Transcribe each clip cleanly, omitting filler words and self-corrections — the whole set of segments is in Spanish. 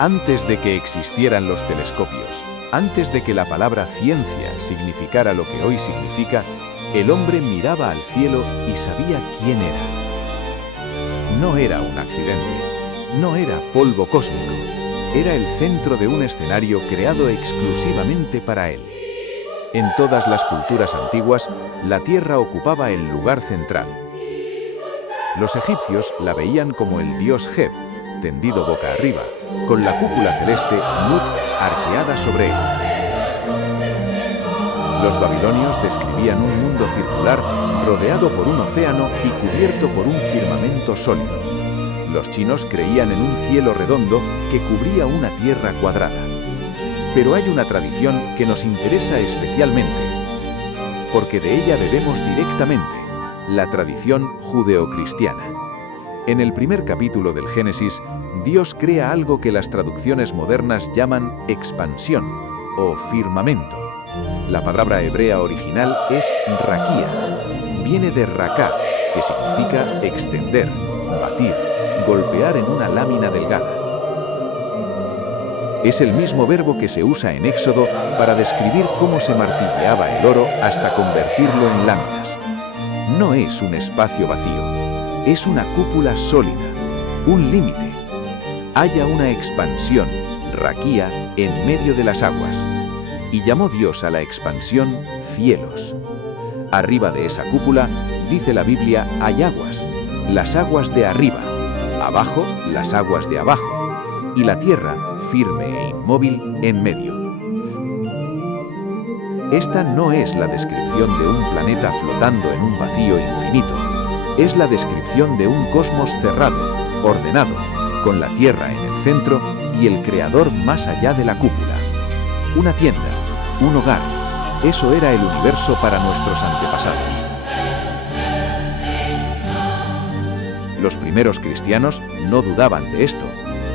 Antes de que existieran los telescopios, antes de que la palabra ciencia significara lo que hoy significa, el hombre miraba al cielo y sabía quién era. No era un accidente, no era polvo cósmico, era el centro de un escenario creado exclusivamente para él. En todas las culturas antiguas, la Tierra ocupaba el lugar central. Los egipcios la veían como el dios Heb, tendido boca arriba, con la cúpula celeste Nut arqueada sobre él. Los babilonios describían un mundo circular rodeado por un océano y cubierto por un firmamento sólido. Los chinos creían en un cielo redondo que cubría una tierra cuadrada. Pero hay una tradición que nos interesa especialmente, porque de ella bebemos directamente, la tradición judeocristiana. En el primer capítulo del Génesis, Dios crea algo que las traducciones modernas llaman expansión o firmamento. La palabra hebrea original es raquía. Viene de raká, que significa extender, batir, golpear en una lámina delgada. Es el mismo verbo que se usa en Éxodo para describir cómo se martilleaba el oro hasta convertirlo en láminas. No es un espacio vacío, es una cúpula sólida, un límite. Haya una expansión, raquía, en medio de las aguas. Y llamó Dios a la expansión cielos. Arriba de esa cúpula, dice la Biblia, hay aguas, las aguas de arriba, abajo las aguas de abajo, y la tierra, firme e inmóvil, en medio. Esta no es la descripción de un planeta flotando en un vacío infinito, es la descripción de un cosmos cerrado, ordenado, con la Tierra en el centro y el Creador más allá de la cúpula. Una tienda, un hogar, eso era el universo para nuestros antepasados. Los primeros cristianos no dudaban de esto.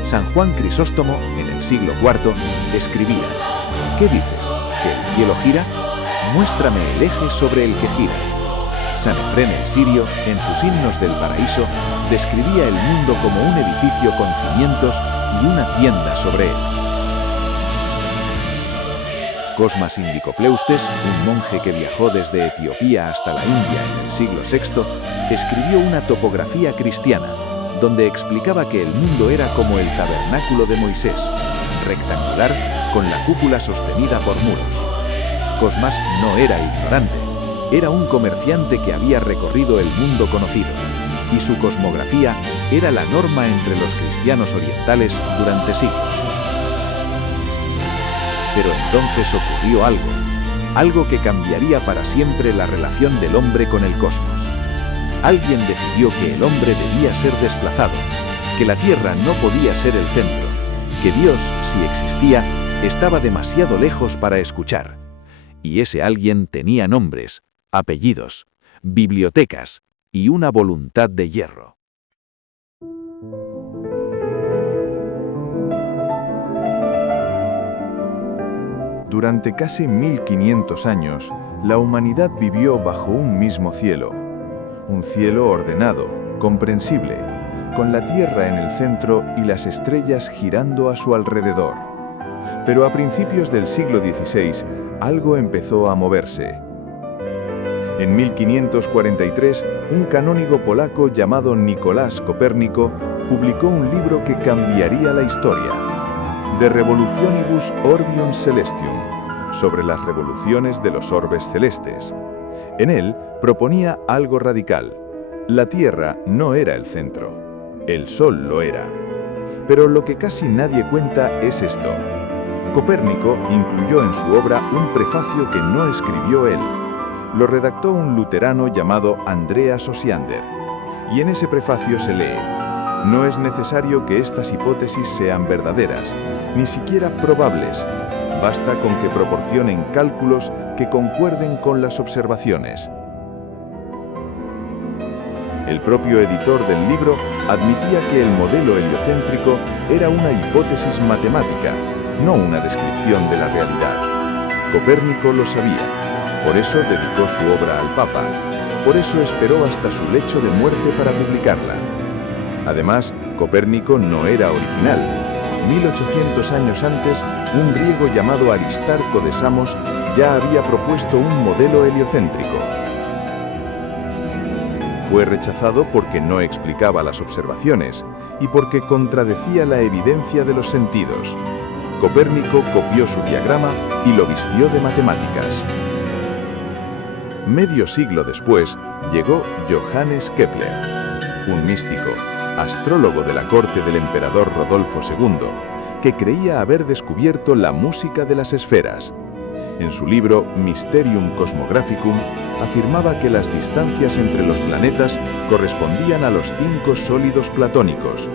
San Juan Crisóstomo, en el siglo IV, escribía: ¿qué dices? ¿Que el cielo gira? Muéstrame el eje sobre el que gira. San Efrén el Sirio, en sus himnos del paraíso, describía el mundo como un edificio con cimientos y una tienda sobre él. Cosmas Indicopleustes, un monje que viajó desde Etiopía hasta la India en el siglo VI, escribió una topografía cristiana, donde explicaba que el mundo era como el tabernáculo de Moisés, rectangular, con la cúpula sostenida por muros. Cosmas no era ignorante, era un comerciante que había recorrido el mundo conocido, y su cosmografía era la norma entre los cristianos orientales durante siglos. Pero entonces ocurrió algo que cambiaría para siempre la relación del hombre con el cosmos. Alguien decidió que el hombre debía ser desplazado, que la Tierra no podía ser el centro, que Dios, si existía, estaba demasiado lejos para escuchar. Y ese alguien tenía nombres, apellidos, bibliotecas y una voluntad de hierro. Durante casi 1500 años, la humanidad vivió bajo un mismo cielo. Un cielo ordenado, comprensible, con la Tierra en el centro y las estrellas girando a su alrededor. Pero a principios del siglo XVI, algo empezó a moverse. En 1543, un canónigo polaco llamado Nicolás Copérnico publicó un libro que cambiaría la historia, De Revolutionibus Orbium Celestium, sobre las revoluciones de los orbes celestes. En él proponía algo radical. La Tierra no era el centro, el Sol lo era. Pero lo que casi nadie cuenta es esto. Copérnico incluyó en su obra un prefacio que no escribió él. Lo redactó un luterano llamado Andreas Osiander. Y en ese prefacio se lee: no es necesario que estas hipótesis sean verdaderas, ni siquiera probables. Basta con que proporcionen cálculos que concuerden con las observaciones. El propio editor del libro admitía que el modelo heliocéntrico era una hipótesis matemática, no una descripción de la realidad. Copérnico lo sabía, por eso dedicó su obra al Papa, por eso esperó hasta su lecho de muerte para publicarla. Además, Copérnico no era original. 1800 años antes, un griego llamado Aristarco de Samos ya había propuesto un modelo heliocéntrico. Fue rechazado porque no explicaba las observaciones y porque contradecía la evidencia de los sentidos. Copérnico copió su diagrama y lo vistió de matemáticas. Medio siglo después, llegó Johannes Kepler, un místico, astrólogo de la corte del emperador Rodolfo II, que creía haber descubierto la música de las esferas. En su libro Mysterium Cosmographicum afirmaba que las distancias entre los planetas correspondían a los 5 sólidos platónicos: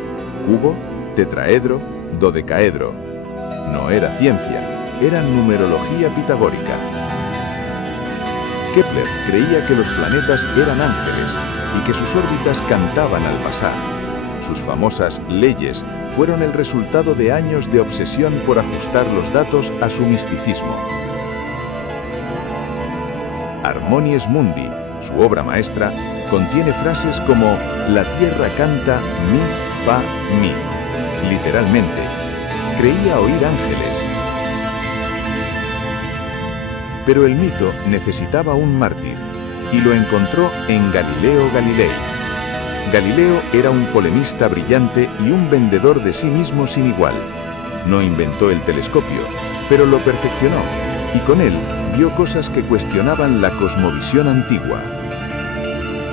cubo, tetraedro, dodecaedro. No era ciencia, era numerología pitagórica. Kepler creía que los planetas eran ángeles y que sus órbitas cantaban al pasar. Sus famosas leyes fueron el resultado de años de obsesión por ajustar los datos a su misticismo. Harmonies Mundi, su obra maestra, contiene frases como «La tierra canta mi, fa, mi». Literalmente, creía oír ángeles. Pero el mito necesitaba un mártir, y lo encontró en Galileo Galilei. Galileo era un polemista brillante y un vendedor de sí mismo sin igual. No inventó el telescopio, pero lo perfeccionó, y con él vio cosas que cuestionaban la cosmovisión antigua.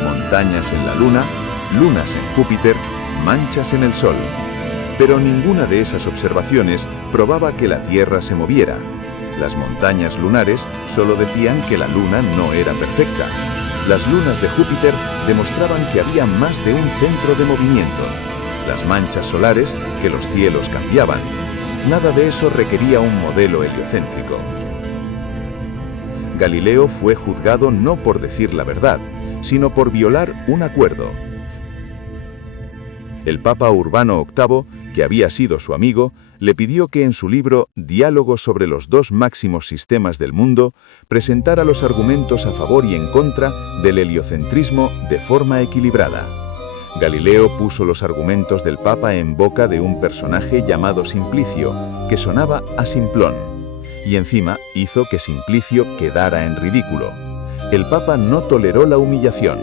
Montañas en la Luna, lunas en Júpiter, manchas en el Sol. Pero ninguna de esas observaciones probaba que la Tierra se moviera. Las montañas lunares solo decían que la Luna no era perfecta. Las lunas de Júpiter demostraban que había más de un centro de movimiento. Las manchas solares, que los cielos cambiaban. Nada de eso requería un modelo heliocéntrico. Galileo fue juzgado no por decir la verdad, sino por violar un acuerdo. El Papa Urbano VIII, que había sido su amigo, le pidió que en su libro Diálogo sobre los 2 máximos sistemas del mundo presentara los argumentos a favor y en contra del heliocentrismo de forma equilibrada. Galileo puso los argumentos del Papa en boca de un personaje llamado Simplicio, que sonaba a simplón, y encima hizo que Simplicio quedara en ridículo. El Papa no toleró la humillación.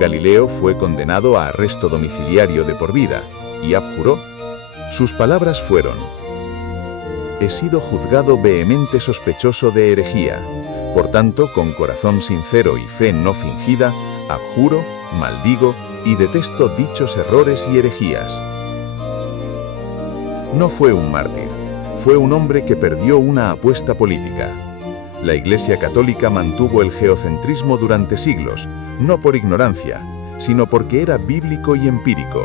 Galileo fue condenado a arresto domiciliario de por vida y abjuró. Sus palabras fueron: «He sido juzgado vehemente sospechoso de herejía. Por tanto, con corazón sincero y fe no fingida, abjuro, maldigo y detesto dichos errores y herejías». No fue un mártir, fue un hombre que perdió una apuesta política. La Iglesia Católica mantuvo el geocentrismo durante siglos, no por ignorancia, sino porque era bíblico y empírico.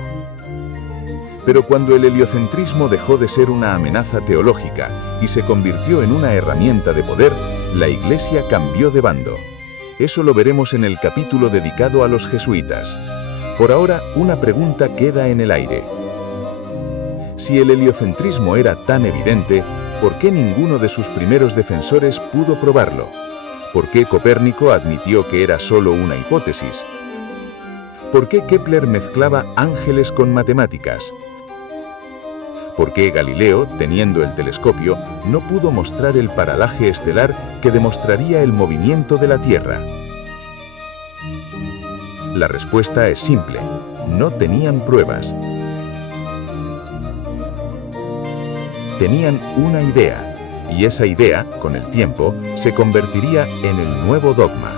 Pero cuando el heliocentrismo dejó de ser una amenaza teológica y se convirtió en una herramienta de poder, la Iglesia cambió de bando. Eso lo veremos en el capítulo dedicado a los jesuitas. Por ahora, una pregunta queda en el aire. Si el heliocentrismo era tan evidente, ¿por qué ninguno de sus primeros defensores pudo probarlo? ¿Por qué Copérnico admitió que era solo una hipótesis? ¿Por qué Kepler mezclaba ángeles con matemáticas? ¿Por qué Galileo, teniendo el telescopio, no pudo mostrar el paralaje estelar que demostraría el movimiento de la Tierra? La respuesta es simple: no tenían pruebas. Tenían una idea, y esa idea, con el tiempo, se convertiría en el nuevo dogma.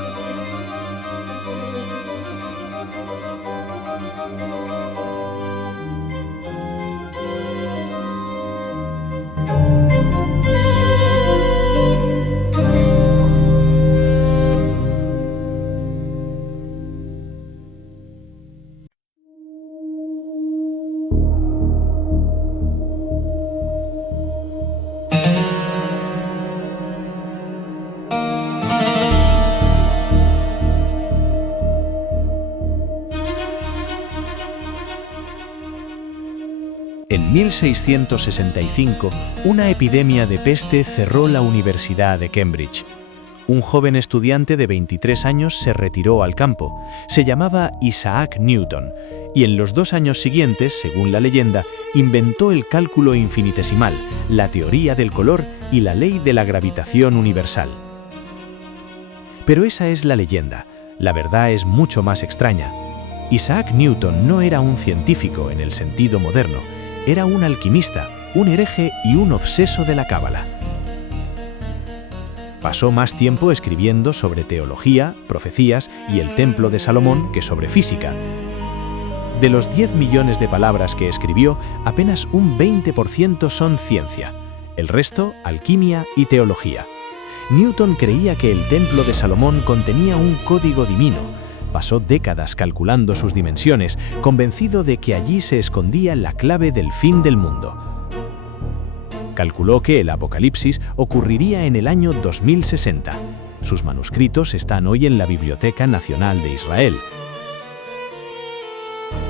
En 1665, una epidemia de peste cerró la Universidad de Cambridge. Un joven estudiante de 23 años se retiró al campo. Se llamaba Isaac Newton, y en los 2 años siguientes, según la leyenda, inventó el cálculo infinitesimal, la teoría del color y la ley de la gravitación universal. Pero esa es la leyenda. La verdad es mucho más extraña. Isaac Newton no era un científico en el sentido moderno, era un alquimista, un hereje y un obseso de la cábala. Pasó más tiempo escribiendo sobre teología, profecías y el templo de Salomón que sobre física. De los 10 millones de palabras que escribió, apenas un 20% son ciencia, el resto alquimia y teología. Newton creía que el templo de Salomón contenía un código divino. Pasó décadas calculando sus dimensiones, convencido de que allí se escondía la clave del fin del mundo. Calculó que el Apocalipsis ocurriría en el año 2060. Sus manuscritos están hoy en la Biblioteca Nacional de Israel.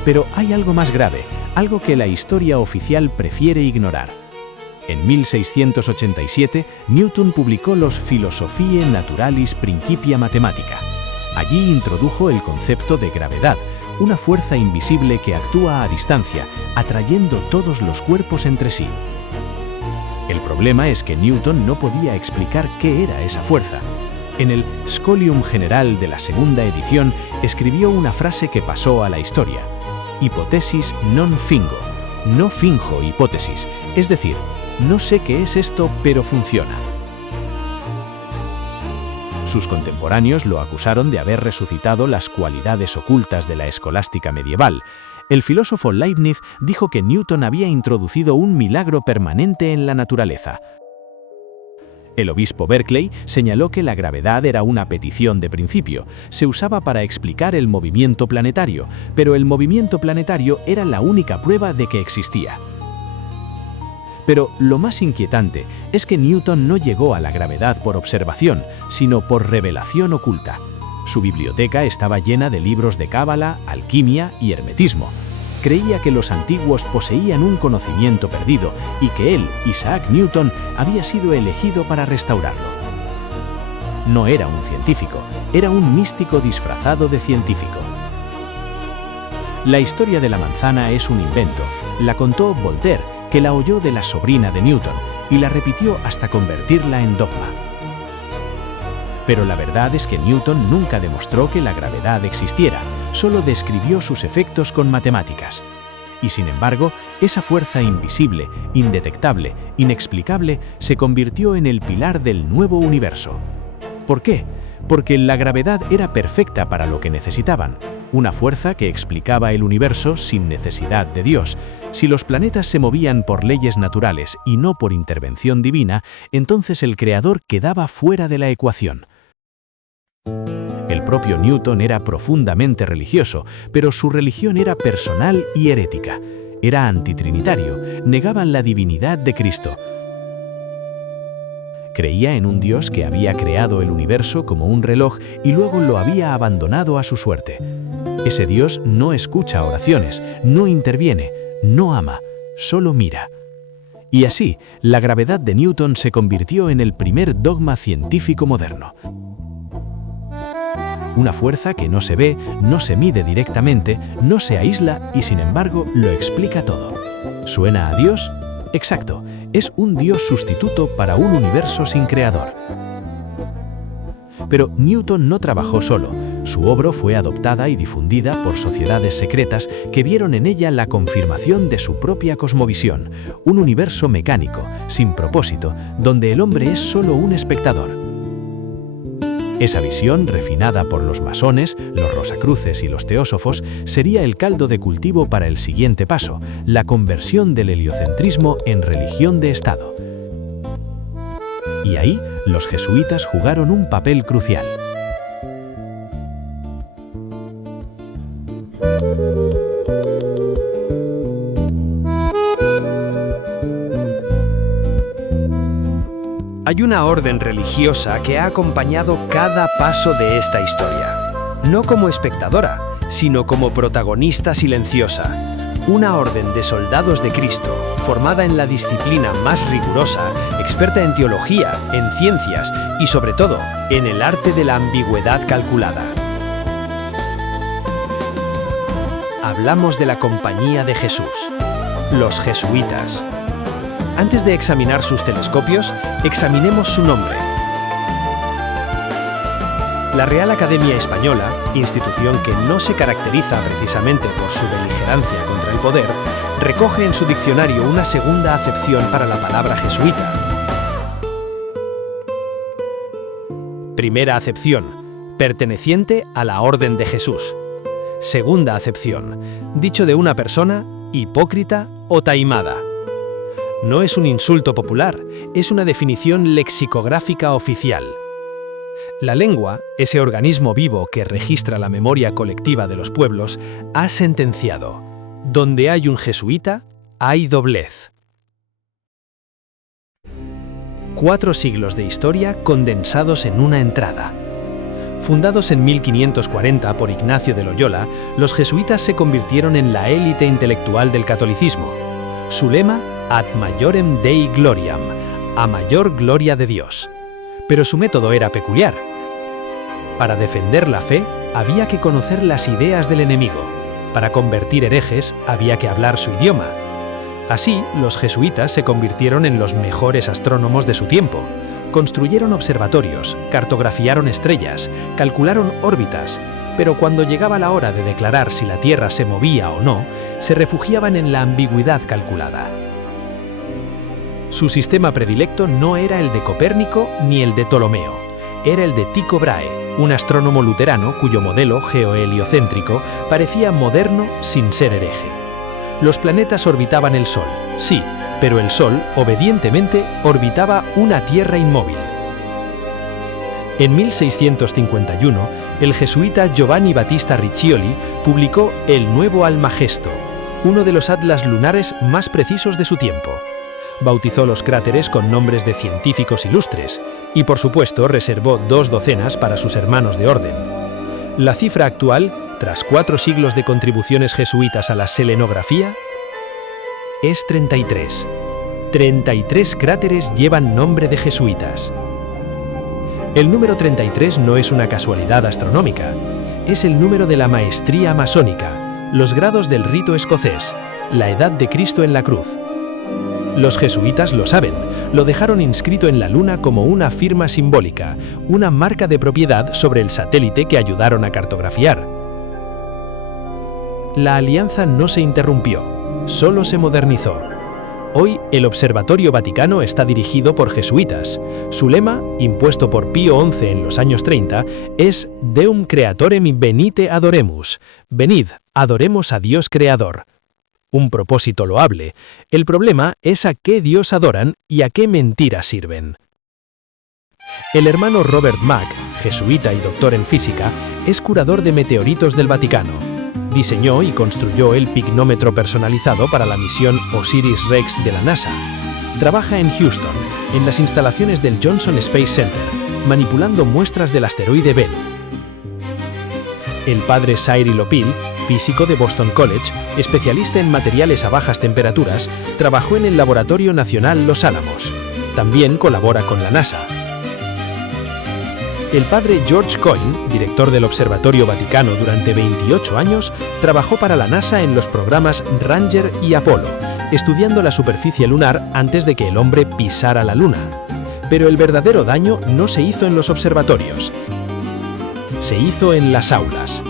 Pero hay algo más grave, algo que la historia oficial prefiere ignorar. En 1687, Newton publicó los Philosophiae Naturalis Principia Mathematica. Allí introdujo el concepto de gravedad, una fuerza invisible que actúa a distancia, atrayendo todos los cuerpos entre sí. El problema es que Newton no podía explicar qué era esa fuerza. En el Scholium General de la segunda edición escribió una frase que pasó a la historia. Hypothesis non fingo. No finjo hipótesis. Es decir, no sé qué es esto, pero funciona. Sus contemporáneos lo acusaron de haber resucitado las cualidades ocultas de la escolástica medieval. El filósofo Leibniz dijo que Newton había introducido un milagro permanente en la naturaleza. El obispo Berkeley señaló que la gravedad era una petición de principio. Se usaba para explicar el movimiento planetario, pero el movimiento planetario era la única prueba de que existía. Pero lo más inquietante es que Newton no llegó a la gravedad por observación, sino por revelación oculta. Su biblioteca estaba llena de libros de cábala, alquimia y hermetismo. Creía que los antiguos poseían un conocimiento perdido y que él, Isaac Newton, había sido elegido para restaurarlo. No era un científico, era un místico disfrazado de científico. La historia de la manzana es un invento. La contó Voltaire, que la oyó de la sobrina de Newton, y la repitió hasta convertirla en dogma. Pero la verdad es que Newton nunca demostró que la gravedad existiera, solo describió sus efectos con matemáticas. Y sin embargo, esa fuerza invisible, indetectable, inexplicable, se convirtió en el pilar del nuevo universo. ¿Por qué? Porque la gravedad era perfecta para lo que necesitaban, una fuerza que explicaba el universo sin necesidad de Dios. Si los planetas se movían por leyes naturales y no por intervención divina, entonces el Creador quedaba fuera de la ecuación. El propio Newton era profundamente religioso, pero su religión era personal y herética. Era antitrinitario, negaban la divinidad de Cristo. Creía en un Dios que había creado el universo como un reloj y luego lo había abandonado a su suerte. Ese Dios no escucha oraciones, no interviene, no ama, solo mira. Y así, la gravedad de Newton se convirtió en el primer dogma científico moderno. Una fuerza que no se ve, no se mide directamente, no se aísla y sin embargo lo explica todo. ¿Suena a Dios? Exacto, es un Dios sustituto para un universo sin creador. Pero Newton no trabajó solo. Su obra fue adoptada y difundida por sociedades secretas que vieron en ella la confirmación de su propia cosmovisión, un universo mecánico, sin propósito, donde el hombre es solo un espectador. Esa visión, refinada por los masones, los rosacruces y los teósofos, sería el caldo de cultivo para el siguiente paso, la conversión del heliocentrismo en religión de Estado. Y ahí, los jesuitas jugaron un papel crucial. Hay una orden religiosa que ha acompañado cada paso de esta historia, no como espectadora, sino como protagonista silenciosa. Una orden de soldados de Cristo, formada en la disciplina más rigurosa, experta en teología, en ciencias y sobre todo en el arte de la ambigüedad calculada. Hablamos de la Compañía de Jesús, los jesuitas. Antes de examinar sus telescopios, examinemos su nombre. La Real Academia Española, institución que no se caracteriza precisamente por su beligerancia contra el poder, recoge en su diccionario una segunda acepción para la palabra jesuita. Primera acepción, perteneciente a la Orden de Jesús. Segunda acepción, dicho de una persona hipócrita o taimada. No es un insulto popular, es una definición lexicográfica oficial. La lengua, ese organismo vivo que registra la memoria colectiva de los pueblos, ha sentenciado: donde hay un jesuita, hay doblez. 4 siglos de historia condensados en una entrada. Fundados en 1540 por Ignacio de Loyola, los jesuitas se convirtieron en la élite intelectual del catolicismo. Su lema, Ad Maiorem Dei Gloriam, a mayor gloria de Dios. Pero su método era peculiar. Para defender la fe, había que conocer las ideas del enemigo. Para convertir herejes, había que hablar su idioma. Así, los jesuitas se convirtieron en los mejores astrónomos de su tiempo. Construyeron observatorios, cartografiaron estrellas, calcularon órbitas, pero cuando llegaba la hora de declarar si la Tierra se movía o no, se refugiaban en la ambigüedad calculada. Su sistema predilecto no era el de Copérnico ni el de Ptolomeo, era el de Tycho Brahe, un astrónomo luterano cuyo modelo geoheliocéntrico parecía moderno sin ser hereje. Los planetas orbitaban el Sol, sí, pero el Sol, obedientemente, orbitaba una Tierra inmóvil. En 1651, el jesuita Giovanni Battista Riccioli publicó El Nuevo Almagesto, uno de los atlas lunares más precisos de su tiempo. Bautizó los cráteres con nombres de científicos ilustres y, por supuesto, reservó 2 docenas para sus hermanos de orden. La cifra actual, tras 4 siglos de contribuciones jesuitas a la selenografía, es 33. 33 cráteres llevan nombre de jesuitas. El número 33 no es una casualidad astronómica, es el número de la maestría masónica, los grados del rito escocés, la edad de Cristo en la cruz. Los jesuitas lo saben, lo dejaron inscrito en la Luna como una firma simbólica, una marca de propiedad sobre el satélite que ayudaron a cartografiar. La alianza no se interrumpió, solo se modernizó. Hoy, el Observatorio Vaticano está dirigido por jesuitas. Su lema, impuesto por Pío XI en los años 30, es Deum Creatorem venite adoremus. Venid, adoremos a Dios Creador. Un propósito loable. El problema es a qué Dios adoran y a qué mentiras sirven. El hermano Robert Mack, jesuita y doctor en física, es curador de meteoritos del Vaticano. Diseñó y construyó el pignómetro personalizado para la misión Osiris-Rex de la NASA. Trabaja en Houston, en las instalaciones del Johnson Space Center, manipulando muestras del asteroide Bennu. El padre Cyril Opil, físico de Boston College, especialista en materiales a bajas temperaturas, trabajó en el Laboratorio Nacional Los Álamos. También colabora con la NASA. El padre George Coyne, director del Observatorio Vaticano durante 28 años, trabajó para la NASA en los programas Ranger y Apolo, estudiando la superficie lunar antes de que el hombre pisara la Luna. Pero el verdadero daño no se hizo en los observatorios, se hizo en las aulas.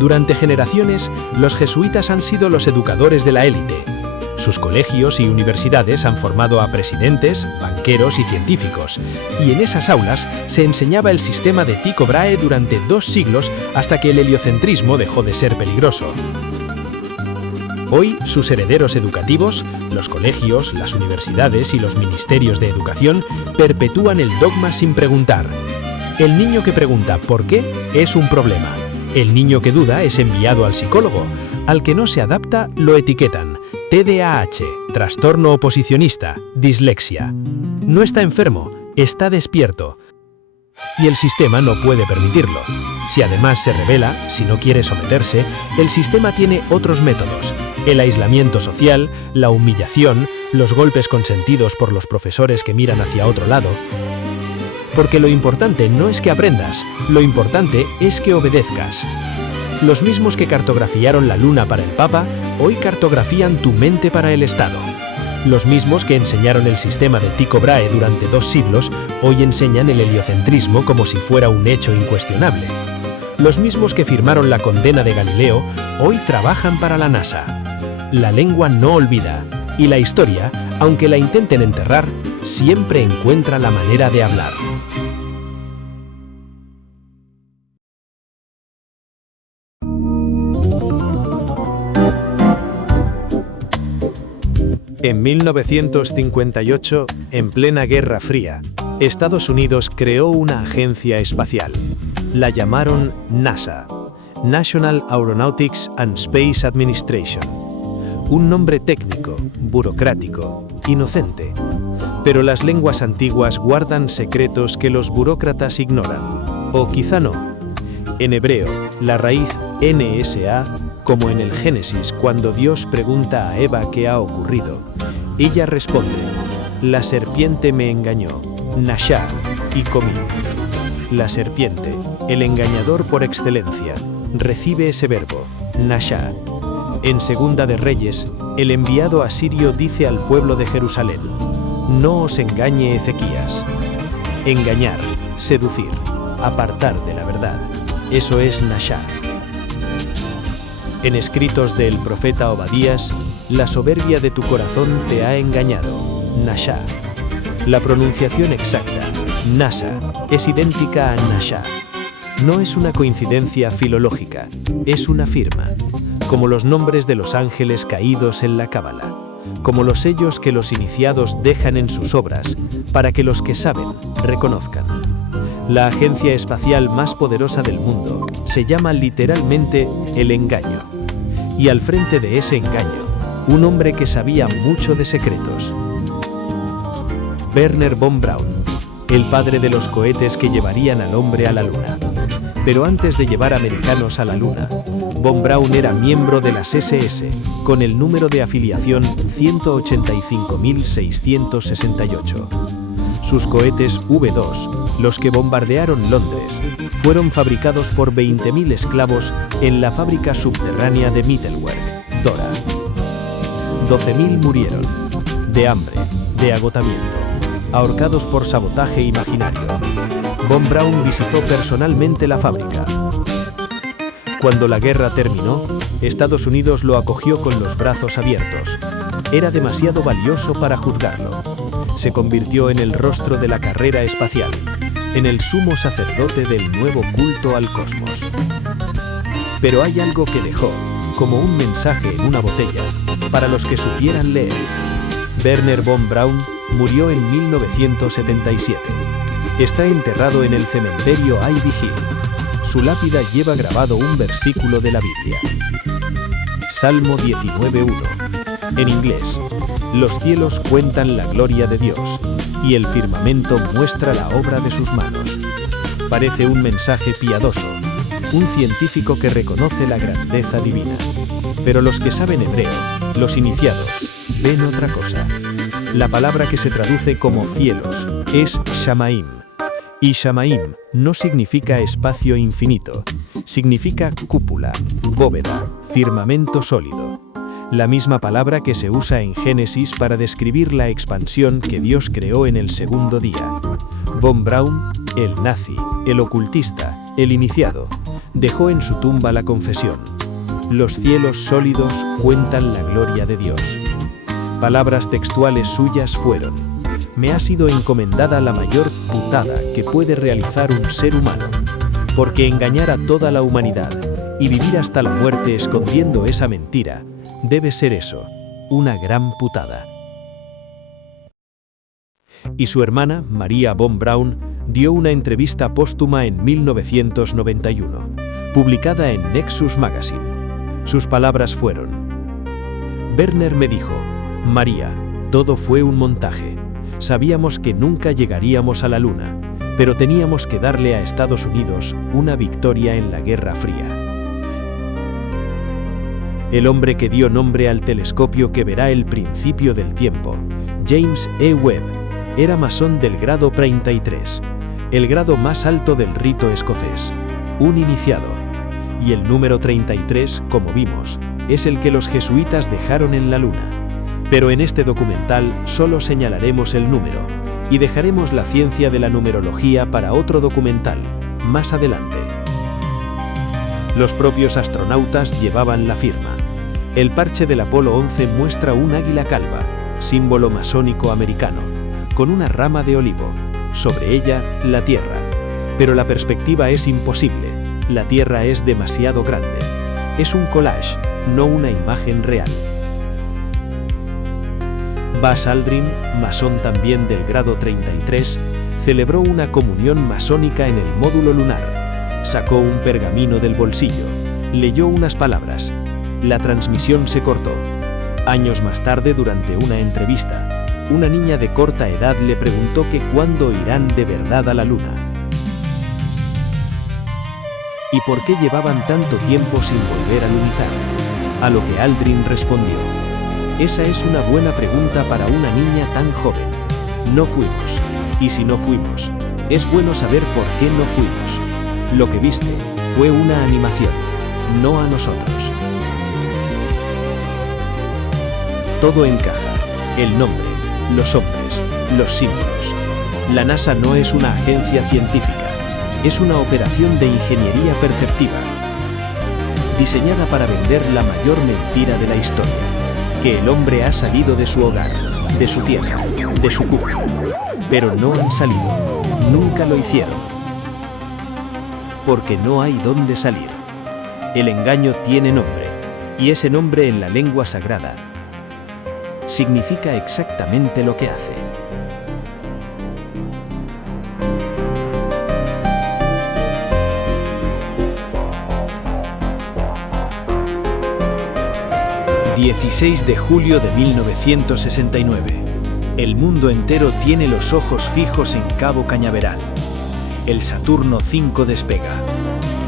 Durante generaciones, los jesuitas han sido los educadores de la élite. Sus colegios y universidades han formado a presidentes, banqueros y científicos, y en esas aulas se enseñaba el sistema de Tycho Brahe durante 2 siglos hasta que el heliocentrismo dejó de ser peligroso. Hoy, sus herederos educativos, los colegios, las universidades y los ministerios de educación, perpetúan el dogma sin preguntar. El niño que pregunta ¿por qué? Es un problema. El niño que duda es enviado al psicólogo. Al que no se adapta, lo etiquetan. TDAH, trastorno oposicionista, dislexia. No está enfermo, está despierto. Y el sistema no puede permitirlo. Si además se rebela, si no quiere someterse, el sistema tiene otros métodos. El aislamiento social, la humillación, los golpes consentidos por los profesores que miran hacia otro lado. Porque lo importante no es que aprendas, lo importante es que obedezcas. Los mismos que cartografiaron la luna para el Papa, hoy cartografían tu mente para el Estado. Los mismos que enseñaron el sistema de Tycho Brahe durante 2 siglos, hoy enseñan el heliocentrismo como si fuera un hecho incuestionable. Los mismos que firmaron la condena de Galileo, hoy trabajan para la NASA. La lengua no olvida, y la historia, aunque la intenten enterrar, siempre encuentra la manera de hablar. En 1958, en plena Guerra Fría, Estados Unidos creó una agencia espacial. La llamaron NASA, National Aeronautics and Space Administration. Un nombre técnico, burocrático, inocente. Pero las lenguas antiguas guardan secretos que los burócratas ignoran. O quizá no. En hebreo, la raíz NSA, como en el Génesis cuando Dios pregunta a Eva qué ha ocurrido, ella responde: la serpiente me engañó, Nashá, y comí. La serpiente, el engañador por excelencia, recibe ese verbo, Nashá. En Segunda de Reyes, el enviado asirio dice al pueblo de Jerusalén: no os engañe Ezequías. Engañar, seducir, apartar de la verdad, eso es Nashá. En escritos del profeta Obadías, la soberbia de tu corazón te ha engañado, Nashá. La pronunciación exacta, Nasa, es idéntica a Nashá. No es una coincidencia filológica, es una firma, como los nombres de los ángeles caídos en la Cábala, como los sellos que los iniciados dejan en sus obras para que los que saben reconozcan. La agencia espacial más poderosa del mundo se llama literalmente el engaño. Y al frente de ese engaño, un hombre que sabía mucho de secretos. Wernher von Braun, el padre de los cohetes que llevarían al hombre a la luna. Pero antes de llevar americanos a la luna, von Braun era miembro de las SS, con el número de afiliación 185.668. Sus cohetes V2, los que bombardearon Londres, fueron fabricados por 20.000 esclavos en la fábrica subterránea de Mittelwerk, Dora. 12.000 murieron, de hambre, de agotamiento, ahorcados por sabotaje imaginario. Von Braun visitó personalmente la fábrica. Cuando la guerra terminó, Estados Unidos lo acogió con los brazos abiertos. Era demasiado valioso para juzgarlo. Se convirtió en el rostro de la carrera espacial, en el sumo sacerdote del nuevo culto al cosmos. Pero hay algo que dejó, como un mensaje en una botella, para los que supieran leer. Wernher von Braun murió en 1977. Está enterrado en el cementerio Ivy Hill. Su lápida lleva grabado un versículo de la Biblia. Salmo 19:1. En inglés: los cielos cuentan la gloria de Dios, y el firmamento muestra la obra de sus manos. Parece un mensaje piadoso, un científico que reconoce la grandeza divina. Pero los que saben hebreo, los iniciados, ven otra cosa. La palabra que se traduce como cielos es Shamaim. Y Shamaim no significa espacio infinito, significa cúpula, bóveda, firmamento sólido. La misma palabra que se usa en Génesis para describir la expansión que Dios creó en el segundo día. Von Braun, el nazi, el ocultista, el iniciado, dejó en su tumba la confesión: los cielos sólidos cuentan la gloria de Dios. Palabras textuales suyas fueron: me ha sido encomendada la mayor putada que puede realizar un ser humano, porque engañar a toda la humanidad y vivir hasta la muerte escondiendo esa mentira debe ser eso, una gran putada. Y su hermana, Maria von Braun, dio una entrevista póstuma en 1991, publicada en Nexus Magazine. Sus palabras fueron: Wernher me dijo: María, todo fue un montaje. Sabíamos que nunca llegaríamos a la Luna, pero teníamos que darle a Estados Unidos una victoria en la Guerra Fría. El hombre que dio nombre al telescopio que verá el principio del tiempo, James E. Webb, era masón del grado 33, el grado más alto del rito escocés, un iniciado. Y el número 33, como vimos, es el que los jesuitas dejaron en la Luna. Pero en este documental solo señalaremos el número y dejaremos la ciencia de la numerología para otro documental, más adelante. Los propios astronautas llevaban la firma. El parche del Apolo 11 muestra un águila calva, símbolo masónico americano, con una rama de olivo. Sobre ella, la Tierra. Pero la perspectiva es imposible. La Tierra es demasiado grande. Es un collage, no una imagen real. Buzz Aldrin, masón también del grado 33, celebró una comunión masónica en el módulo lunar. Sacó un pergamino del bolsillo, leyó unas palabras. La transmisión se cortó. Años más tarde, durante una entrevista, una niña de corta edad le preguntó que cuándo irán de verdad a la Luna. ¿Y por qué llevaban tanto tiempo sin volver a lunizar? A lo que Aldrin respondió: esa es una buena pregunta para una niña tan joven. No fuimos. Y si no fuimos, es bueno saber por qué no fuimos. Lo que viste fue una animación, no a nosotros. Todo encaja. El nombre, los hombres, los símbolos. La NASA no es una agencia científica, es una operación de ingeniería perceptiva, diseñada para vender la mayor mentira de la historia, que el hombre ha salido de su hogar, de su tierra, de su cúpula. Pero no han salido, nunca lo hicieron. Porque no hay dónde salir. El engaño tiene nombre, y ese nombre en la lengua sagrada significa exactamente lo que hace. ...16 de julio de 1969... El mundo entero tiene los ojos fijos en Cabo Cañaveral. El Saturno V despega.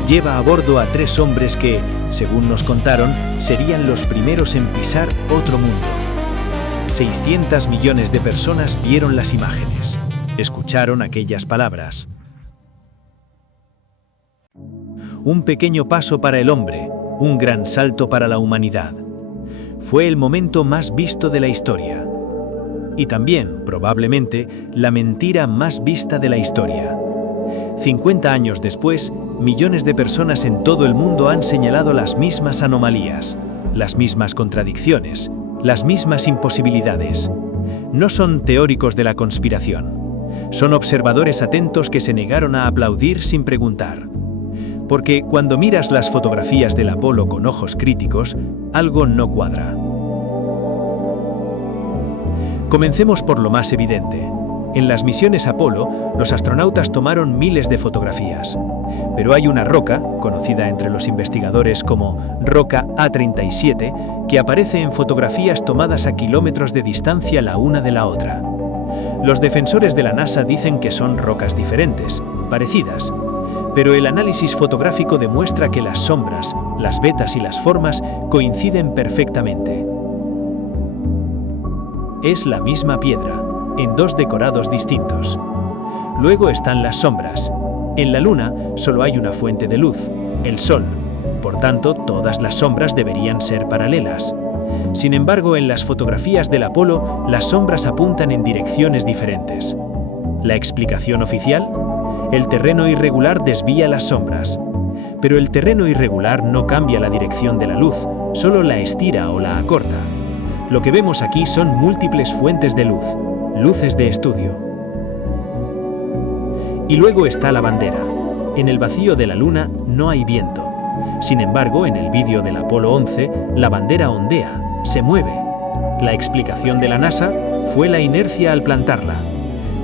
Lleva a bordo a 3 hombres que, según nos contaron, serían los primeros en pisar otro mundo. 600 millones de personas vieron las imágenes, escucharon aquellas palabras. Un pequeño paso para el hombre, un gran salto para la humanidad. Fue el momento más visto de la historia. Y también, probablemente, la mentira más vista de la historia. 50 años después, millones de personas en todo el mundo han señalado las mismas anomalías, las mismas contradicciones, las mismas imposibilidades. No son teóricos de la conspiración. Son observadores atentos que se negaron a aplaudir sin preguntar. Porque cuando miras las fotografías del Apolo con ojos críticos, algo no cuadra. Comencemos por lo más evidente. En las misiones Apolo, los astronautas tomaron miles de fotografías. Pero hay una roca, conocida entre los investigadores como Roca A37, que aparece en fotografías tomadas a kilómetros de distancia la una de la otra. Los defensores de la NASA dicen que son rocas diferentes, parecidas, pero el análisis fotográfico demuestra que las sombras, las vetas y las formas coinciden perfectamente. Es la misma piedra, en 2 decorados distintos. Luego están las sombras. En la Luna solo hay una fuente de luz, el Sol. Por tanto, todas las sombras deberían ser paralelas. Sin embargo, en las fotografías del Apolo, las sombras apuntan en direcciones diferentes. ¿La explicación oficial? El terreno irregular desvía las sombras. Pero el terreno irregular no cambia la dirección de la luz, solo la estira o la acorta. Lo que vemos aquí son múltiples fuentes de luz, luces de estudio. Y luego está la bandera. En el vacío de la Luna no hay viento. Sin embargo, en el vídeo del Apolo 11, la bandera ondea, se mueve. La explicación de la NASA fue la inercia al plantarla.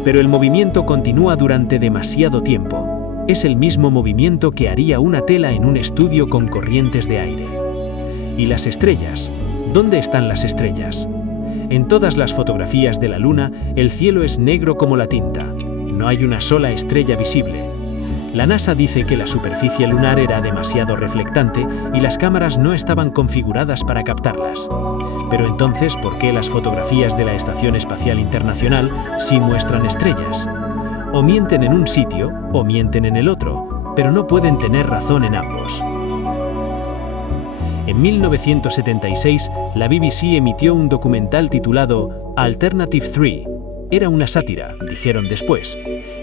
Pero el movimiento continúa durante demasiado tiempo. Es el mismo movimiento que haría una tela en un estudio con corrientes de aire. ¿Y las estrellas? ¿Dónde están las estrellas? En todas las fotografías de la Luna, el cielo es negro como la tinta. No hay una sola estrella visible. La NASA dice que la superficie lunar era demasiado reflectante y las cámaras no estaban configuradas para captarlas. Pero entonces, ¿por qué las fotografías de la Estación Espacial Internacional sí muestran estrellas? O mienten en un sitio o mienten en el otro, pero no pueden tener razón en ambos. En 1976, la BBC emitió un documental titulado Alternative 3. Era una sátira, dijeron después,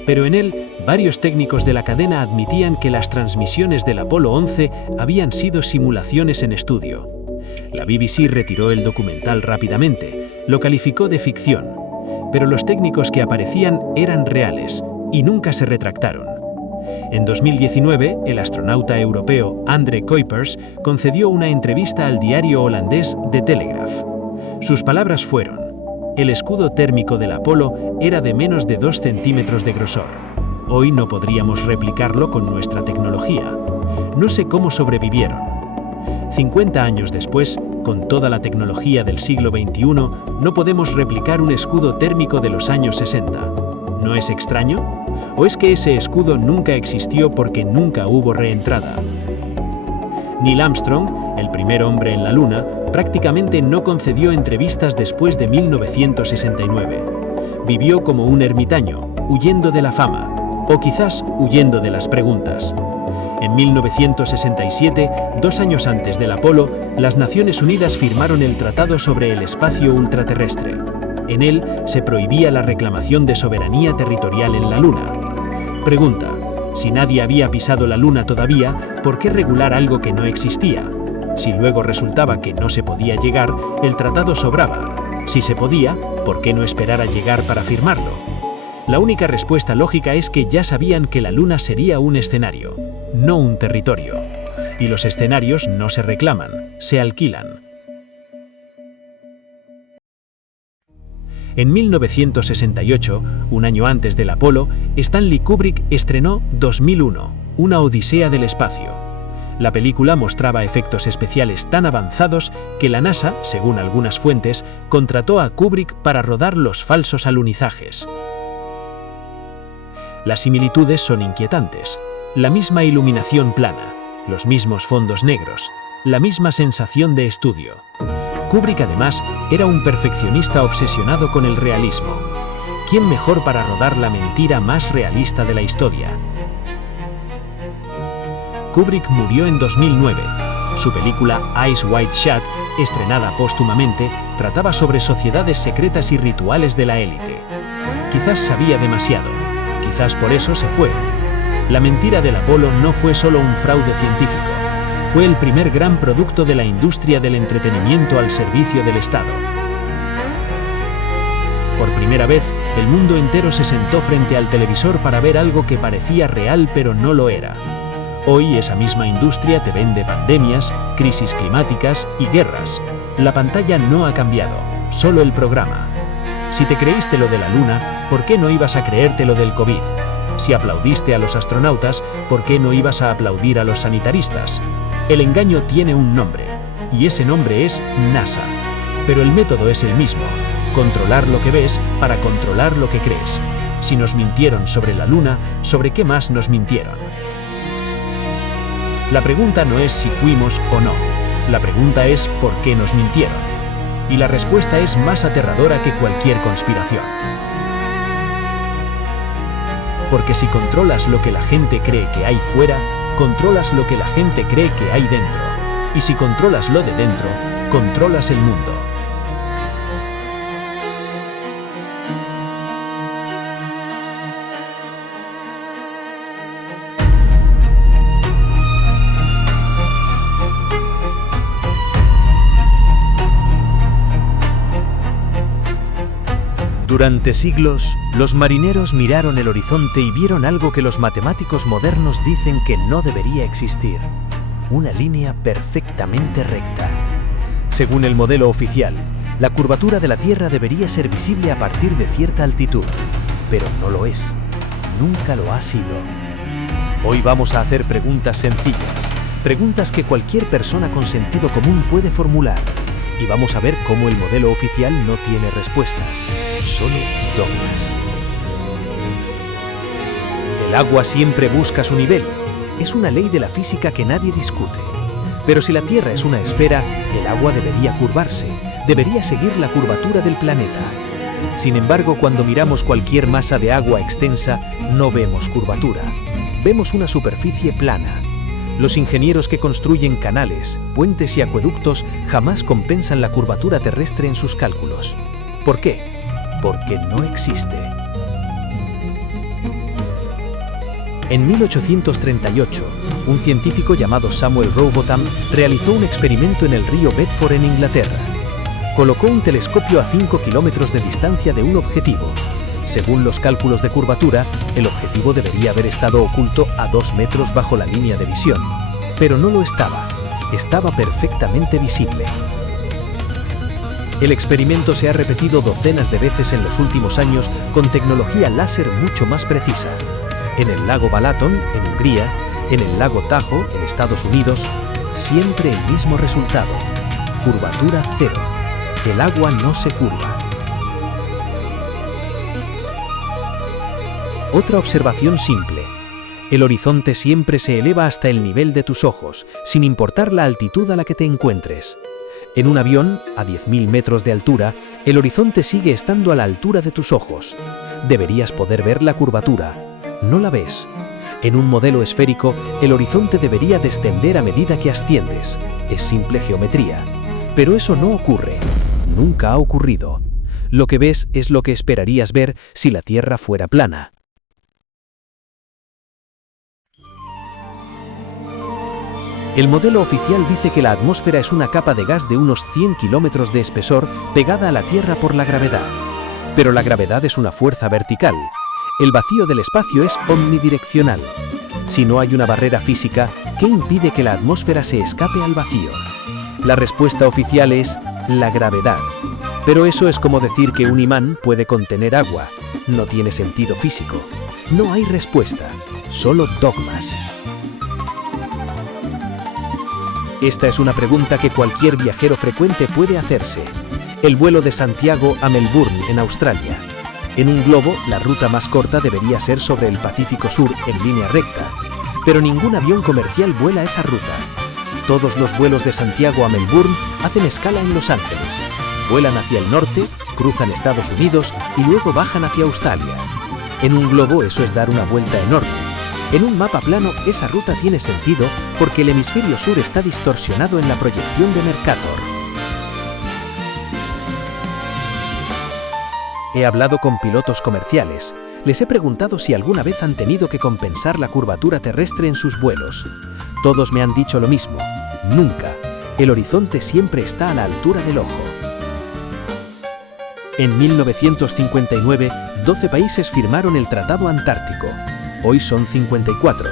pero en él varios técnicos de la cadena admitían que las transmisiones del Apolo 11 habían sido simulaciones en estudio. La BBC retiró el documental rápidamente, lo calificó de ficción, pero los técnicos que aparecían eran reales y nunca se retractaron. En 2019, el astronauta europeo André Kuipers concedió una entrevista al diario holandés The Telegraph. Sus palabras fueron: el escudo térmico del Apolo era de menos de 2 centímetros de grosor. Hoy no podríamos replicarlo con nuestra tecnología. No sé cómo sobrevivieron. 50 años después, con toda la tecnología del siglo XXI, no podemos replicar un escudo térmico de los años 60. ¿No es extraño? ¿O es que ese escudo nunca existió porque nunca hubo reentrada? Neil Armstrong, el primer hombre en la Luna, prácticamente no concedió entrevistas después de 1969. Vivió como un ermitaño, huyendo de la fama, o quizás huyendo de las preguntas. En 1967, 2 años antes del Apolo, las Naciones Unidas firmaron el Tratado sobre el Espacio Ultraterrestre. En él se prohibía la reclamación de soberanía territorial en la Luna. Pregunta: si nadie había pisado la Luna todavía, ¿por qué regular algo que no existía? Si luego resultaba que no se podía llegar, el tratado sobraba. Si se podía, ¿por qué no esperar a llegar para firmarlo? La única respuesta lógica es que ya sabían que la Luna sería un escenario, no un territorio. Y los escenarios no se reclaman, se alquilan. En 1968, un año antes del Apolo, Stanley Kubrick estrenó 2001, una odisea del espacio. La película mostraba efectos especiales tan avanzados que la NASA, según algunas fuentes, contrató a Kubrick para rodar los falsos alunizajes. Las similitudes son inquietantes. La misma iluminación plana, los mismos fondos negros, la misma sensación de estudio. Kubrick, además, era un perfeccionista obsesionado con el realismo. ¿Quién mejor para rodar la mentira más realista de la historia? Kubrick murió en 2009. Su película Eyes Wide Shut, estrenada póstumamente, trataba sobre sociedades secretas y rituales de la élite. Quizás sabía demasiado. Quizás por eso se fue. La mentira del Apolo no fue solo un fraude científico. Fue el primer gran producto de la industria del entretenimiento al servicio del Estado. Por primera vez, el mundo entero se sentó frente al televisor para ver algo que parecía real pero no lo era. Hoy esa misma industria te vende pandemias, crisis climáticas y guerras. La pantalla no ha cambiado, solo el programa. Si te creíste lo de la Luna, ¿por qué no ibas a creerte lo del COVID? Si aplaudiste a los astronautas, ¿por qué no ibas a aplaudir a los sanitaristas? El engaño tiene un nombre, y ese nombre es NASA. Pero el método es el mismo: controlar lo que ves para controlar lo que crees. Si nos mintieron sobre la Luna, ¿sobre qué más nos mintieron? La pregunta no es si fuimos o no. La pregunta es ¿por qué nos mintieron? Y la respuesta es más aterradora que cualquier conspiración. Porque si controlas lo que la gente cree que hay fuera, controlas lo que la gente cree que hay dentro. Y si controlas lo de dentro, controlas el mundo. Durante siglos, los marineros miraron el horizonte y vieron algo que los matemáticos modernos dicen que no debería existir: una línea perfectamente recta. Según el modelo oficial, la curvatura de la Tierra debería ser visible a partir de cierta altitud, pero no lo es. Nunca lo ha sido. Hoy vamos a hacer preguntas sencillas, preguntas que cualquier persona con sentido común puede formular. Y vamos a ver cómo el modelo oficial no tiene respuestas, solo dogmas. El agua siempre busca su nivel. Es una ley de la física que nadie discute. Pero si la Tierra es una esfera, el agua debería curvarse, debería seguir la curvatura del planeta. Sin embargo, cuando miramos cualquier masa de agua extensa, no vemos curvatura. Vemos una superficie plana. Los ingenieros que construyen canales, puentes y acueductos jamás compensan la curvatura terrestre en sus cálculos. ¿Por qué? Porque no existe. En 1838, un científico llamado Samuel Rowbotham realizó un experimento en el río Bedford en Inglaterra. Colocó un telescopio a 5 kilómetros de distancia de un objetivo. Según los cálculos de curvatura, el objetivo debería haber estado oculto a 2 metros bajo la línea de visión. Pero no lo estaba. Estaba perfectamente visible. El experimento se ha repetido docenas de veces en los últimos años con tecnología láser mucho más precisa. En el lago Balaton, en Hungría, en el lago Tahoe, en Estados Unidos, siempre el mismo resultado. Curvatura cero. El agua no se curva. Otra observación simple. El horizonte siempre se eleva hasta el nivel de tus ojos, sin importar la altitud a la que te encuentres. En un avión, a 10.000 metros de altura, el horizonte sigue estando a la altura de tus ojos. Deberías poder ver la curvatura. No la ves. En un modelo esférico, el horizonte debería descender a medida que asciendes. Es simple geometría. Pero eso no ocurre. Nunca ha ocurrido. Lo que ves es lo que esperarías ver si la Tierra fuera plana. El modelo oficial dice que la atmósfera es una capa de gas de unos 100 kilómetros de espesor pegada a la Tierra por la gravedad. Pero la gravedad es una fuerza vertical. El vacío del espacio es omnidireccional. Si no hay una barrera física, ¿qué impide que la atmósfera se escape al vacío? La respuesta oficial es la gravedad. Pero eso es como decir que un imán puede contener agua. No tiene sentido físico. No hay respuesta, solo dogmas. Esta es una pregunta que cualquier viajero frecuente puede hacerse. El vuelo de Santiago a Melbourne, en Australia. En un globo, la ruta más corta debería ser sobre el Pacífico Sur en línea recta, pero ningún avión comercial vuela esa ruta. Todos los vuelos de Santiago a Melbourne hacen escala en Los Ángeles. Vuelan hacia el norte, cruzan Estados Unidos y luego bajan hacia Australia. En un globo eso es dar una vuelta enorme. En un mapa plano, esa ruta tiene sentido porque el hemisferio sur está distorsionado en la proyección de Mercator. He hablado con pilotos comerciales. Les he preguntado si alguna vez han tenido que compensar la curvatura terrestre en sus vuelos. Todos me han dicho lo mismo. Nunca. El horizonte siempre está a la altura del ojo. En 1959, 12 países firmaron el Tratado Antártico. Hoy son 54.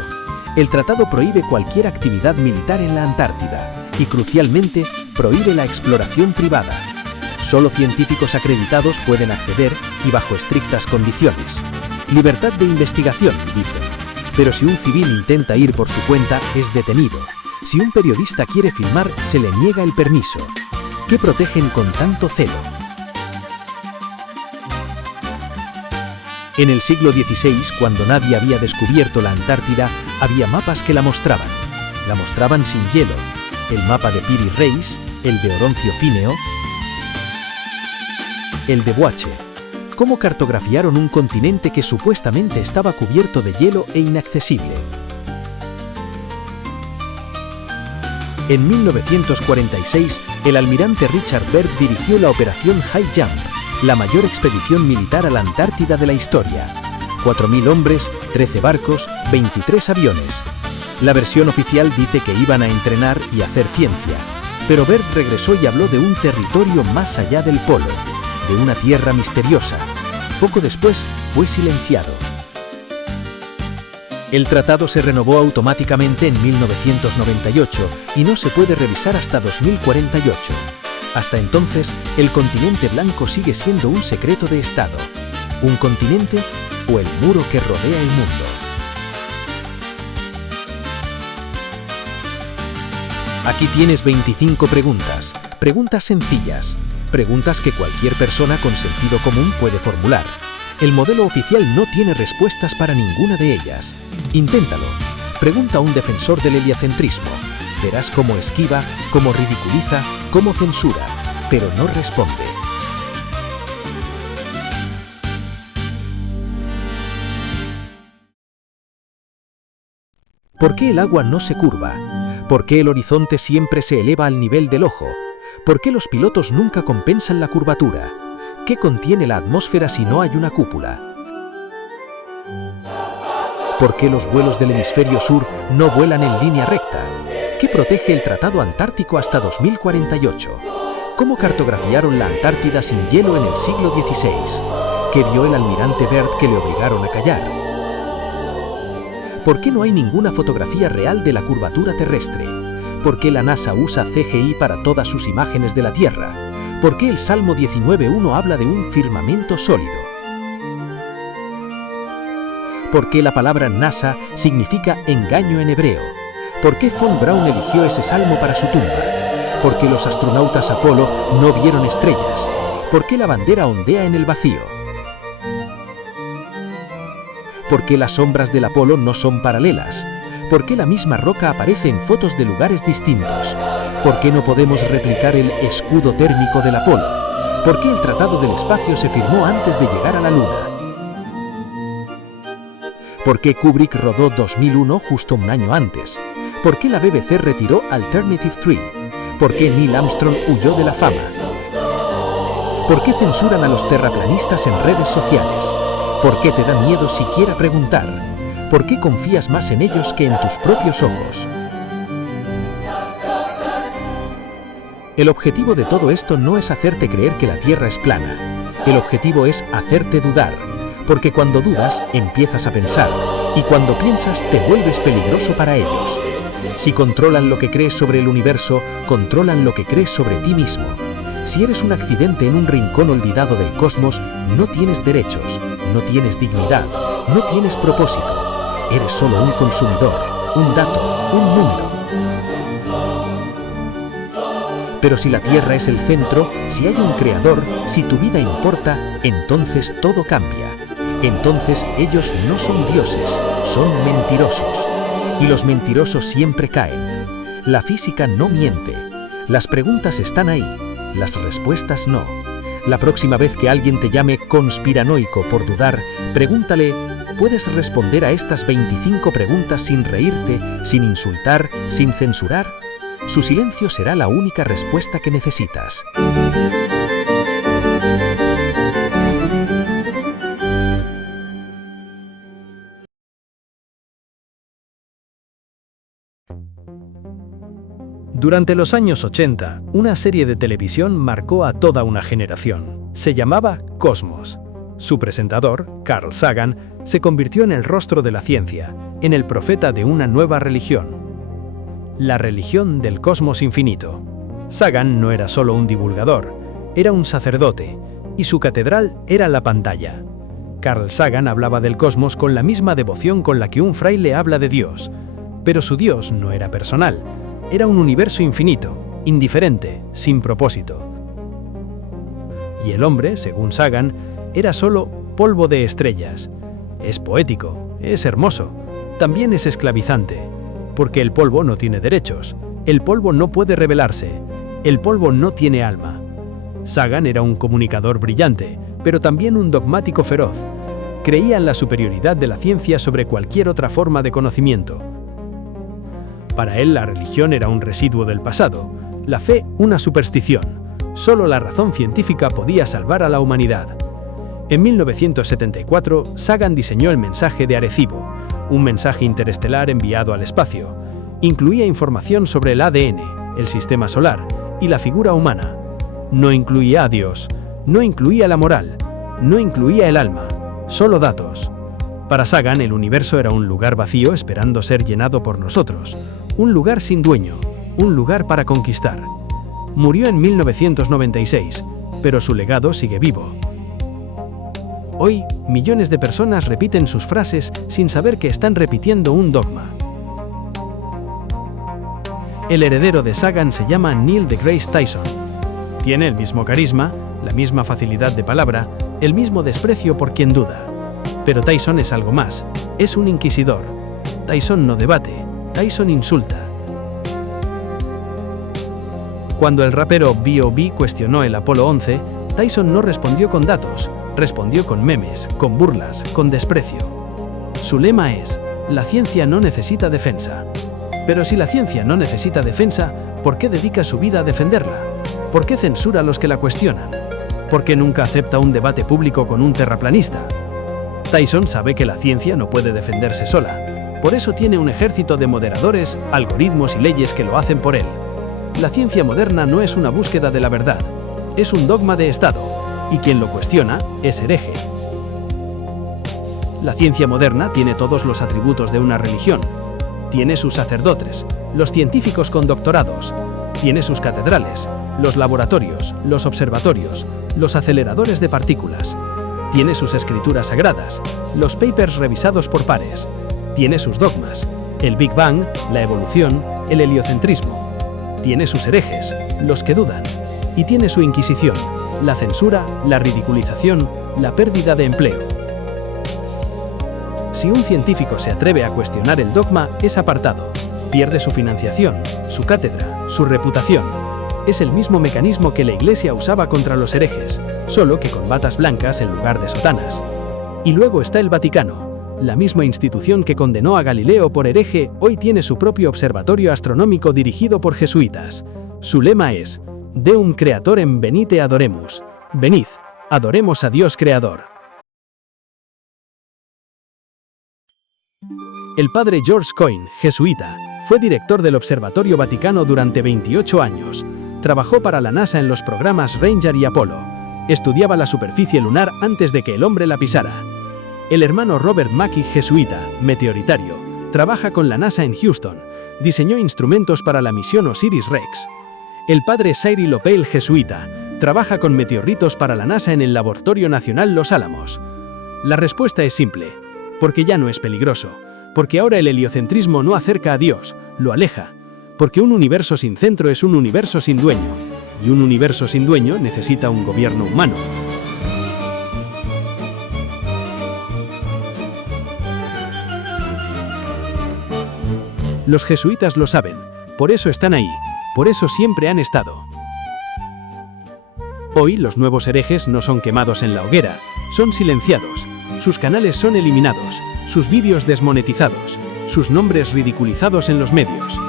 El tratado prohíbe cualquier actividad militar en la Antártida y, crucialmente, prohíbe la exploración privada. Solo científicos acreditados pueden acceder y bajo estrictas condiciones. Libertad de investigación, dicen. Pero si un civil intenta ir por su cuenta, es detenido. Si un periodista quiere filmar, se le niega el permiso. ¿Qué protegen con tanto celo? En el siglo XVI, cuando nadie había descubierto la Antártida, había mapas que la mostraban. La mostraban sin hielo. El mapa de Piri Reis, el de Oroncio Fineo, el de Boache. ¿Cómo cartografiaron un continente que supuestamente estaba cubierto de hielo e inaccesible? En 1946, el almirante Richard Byrd dirigió la operación High Jump, la mayor expedición militar a la Antártida de la historia. 4.000 hombres, 13 barcos, 23 aviones. La versión oficial dice que iban a entrenar y hacer ciencia, pero Byrd regresó y habló de un territorio más allá del polo, de una tierra misteriosa. Poco después fue silenciado. El tratado se renovó automáticamente en 1998 y no se puede revisar hasta 2048. Hasta entonces, el continente blanco sigue siendo un secreto de Estado. ¿Un continente o el muro que rodea el mundo? Aquí tienes 25 preguntas. Preguntas sencillas. Preguntas que cualquier persona con sentido común puede formular. El modelo oficial no tiene respuestas para ninguna de ellas. Inténtalo. Pregunta a un defensor del heliocentrismo. Verás cómo esquiva, cómo ridiculiza, cómo censura, pero no responde. ¿Por qué el agua no se curva? ¿Por qué el horizonte siempre se eleva al nivel del ojo? ¿Por qué los pilotos nunca compensan la curvatura? ¿Qué contiene la atmósfera si no hay una cúpula? ¿Por qué los vuelos del hemisferio sur no vuelan en línea recta? ¿Qué protege el Tratado Antártico hasta 2048? ¿Cómo cartografiaron la Antártida sin hielo en el siglo XVI? ¿Qué vio el almirante Byrd que le obligaron a callar? ¿Por qué no hay ninguna fotografía real de la curvatura terrestre? ¿Por qué la NASA usa CGI para todas sus imágenes de la Tierra? ¿Por qué el Salmo 19:1 habla de un firmamento sólido? ¿Por qué la palabra NASA significa engaño en hebreo? ¿Por qué von Braun eligió ese salmo para su tumba? ¿Por qué los astronautas Apolo no vieron estrellas? ¿Por qué la bandera ondea en el vacío? ¿Por qué las sombras del Apolo no son paralelas? ¿Por qué la misma roca aparece en fotos de lugares distintos? ¿Por qué no podemos replicar el escudo térmico del Apolo? ¿Por qué el Tratado del Espacio se firmó antes de llegar a la Luna? ¿Por qué Kubrick rodó 2001 justo un año antes? ¿Por qué la BBC retiró Alternative 3? ¿Por qué Neil Armstrong huyó de la fama? ¿Por qué censuran a los terraplanistas en redes sociales? ¿Por qué te da miedo siquiera preguntar? ¿Por qué confías más en ellos que en tus propios ojos? El objetivo de todo esto no es hacerte creer que la Tierra es plana. El objetivo es hacerte dudar, porque cuando dudas, empiezas a pensar, y cuando piensas, te vuelves peligroso para ellos. Si controlan lo que crees sobre el universo, controlan lo que crees sobre ti mismo. Si eres un accidente en un rincón olvidado del cosmos, no tienes derechos, no tienes dignidad, no tienes propósito. Eres solo un consumidor, un dato, un número. Pero si la Tierra es el centro, si hay un creador, si tu vida importa, entonces todo cambia. Entonces ellos no son dioses, son mentirosos. Y los mentirosos siempre caen. La física no miente. Las preguntas están ahí, las respuestas no. La próxima vez que alguien te llame conspiranoico por dudar, pregúntale: ¿puedes responder a estas 25 preguntas sin reírte, sin insultar, sin censurar? Su silencio será la única respuesta que necesitas. Durante los años 80, una serie de televisión marcó a toda una generación. Se llamaba Cosmos. Su presentador, Carl Sagan, se convirtió en el rostro de la ciencia, en el profeta de una nueva religión. La religión del cosmos infinito. Sagan no era solo un divulgador, era un sacerdote, y su catedral era la pantalla. Carl Sagan hablaba del cosmos con la misma devoción con la que un fraile habla de Dios, pero su Dios no era personal. Era un universo infinito, indiferente, sin propósito. Y el hombre, según Sagan, era solo polvo de estrellas. Es poético, es hermoso, también es esclavizante, porque el polvo no tiene derechos, el polvo no puede rebelarse, el polvo no tiene alma. Sagan era un comunicador brillante, pero también un dogmático feroz. Creía en la superioridad de la ciencia sobre cualquier otra forma de conocimiento. Para él, la religión era un residuo del pasado, la fe una superstición. Solo la razón científica podía salvar a la humanidad. En 1974, Sagan diseñó el mensaje de Arecibo, un mensaje interestelar enviado al espacio. Incluía información sobre el ADN, el sistema solar y la figura humana. No incluía a Dios, no incluía la moral, no incluía el alma, solo datos. Para Sagan, el universo era un lugar vacío esperando ser llenado por nosotros. Un lugar sin dueño, un lugar para conquistar. Murió en 1996, pero su legado sigue vivo. Hoy, millones de personas repiten sus frases sin saber que están repitiendo un dogma. El heredero de Sagan se llama Neil deGrasse Tyson. Tiene el mismo carisma, la misma facilidad de palabra, el mismo desprecio por quien duda. Pero Tyson es algo más, es un inquisidor. Tyson no debate, Tyson insulta. Cuando el rapero B.O.B. cuestionó el Apolo 11, Tyson no respondió con datos, respondió con memes, con burlas, con desprecio. Su lema es: la ciencia no necesita defensa. Pero si la ciencia no necesita defensa, ¿por qué dedica su vida a defenderla? ¿Por qué censura a los que la cuestionan? ¿Por qué nunca acepta un debate público con un terraplanista? Tyson sabe que la ciencia no puede defenderse sola. Por eso tiene un ejército de moderadores, algoritmos y leyes que lo hacen por él. La ciencia moderna no es una búsqueda de la verdad, es un dogma de Estado, y quien lo cuestiona es hereje. La ciencia moderna tiene todos los atributos de una religión. Tiene sus sacerdotes, los científicos con doctorados. Tiene sus catedrales, los laboratorios, los observatorios, los aceleradores de partículas. Tiene sus escrituras sagradas, los papers revisados por pares. Tiene sus dogmas, el Big Bang, la evolución, el heliocentrismo. Tiene sus herejes, los que dudan. Y tiene su Inquisición, la censura, la ridiculización, la pérdida de empleo. Si un científico se atreve a cuestionar el dogma, es apartado. Pierde su financiación, su cátedra, su reputación. Es el mismo mecanismo que la Iglesia usaba contra los herejes, solo que con batas blancas en lugar de sotanas. Y luego está el Vaticano. La misma institución que condenó a Galileo por hereje, hoy tiene su propio observatorio astronómico dirigido por jesuitas. Su lema es: Deum Creatorem venite adoremus. Venid, adoremos a Dios Creador. El padre George Coyne, jesuita, fue director del Observatorio Vaticano durante 28 años. Trabajó para la NASA en los programas Ranger y Apolo. Estudiaba la superficie lunar antes de que el hombre la pisara. El hermano Robert Mackey, jesuita, meteoritario, trabaja con la NASA en Houston. Diseñó instrumentos para la misión Osiris-Rex. El padre Cyril O'Pale, jesuita, trabaja con meteoritos para la NASA en el Laboratorio Nacional Los Álamos. La respuesta es simple: porque ya no es peligroso. Porque ahora el heliocentrismo no acerca a Dios, lo aleja. Porque un universo sin centro es un universo sin dueño. Y un universo sin dueño necesita un gobierno humano. Los jesuitas lo saben, por eso están ahí, por eso siempre han estado. Hoy los nuevos herejes no son quemados en la hoguera, son silenciados, sus canales son eliminados, sus vídeos desmonetizados, sus nombres ridiculizados en los medios.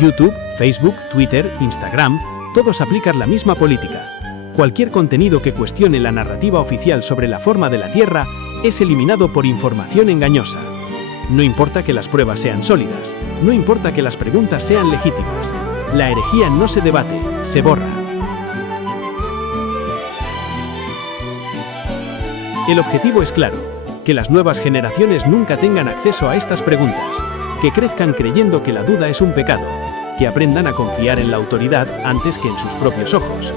YouTube, Facebook, Twitter, Instagram, todos aplican la misma política. Cualquier contenido que cuestione la narrativa oficial sobre la forma de la Tierra es eliminado por información engañosa. No importa que las pruebas sean sólidas, no importa que las preguntas sean legítimas. La herejía no se debate, se borra. El objetivo es claro: que las nuevas generaciones nunca tengan acceso a estas preguntas, que crezcan creyendo que la duda es un pecado, que aprendan a confiar en la autoridad antes que en sus propios ojos.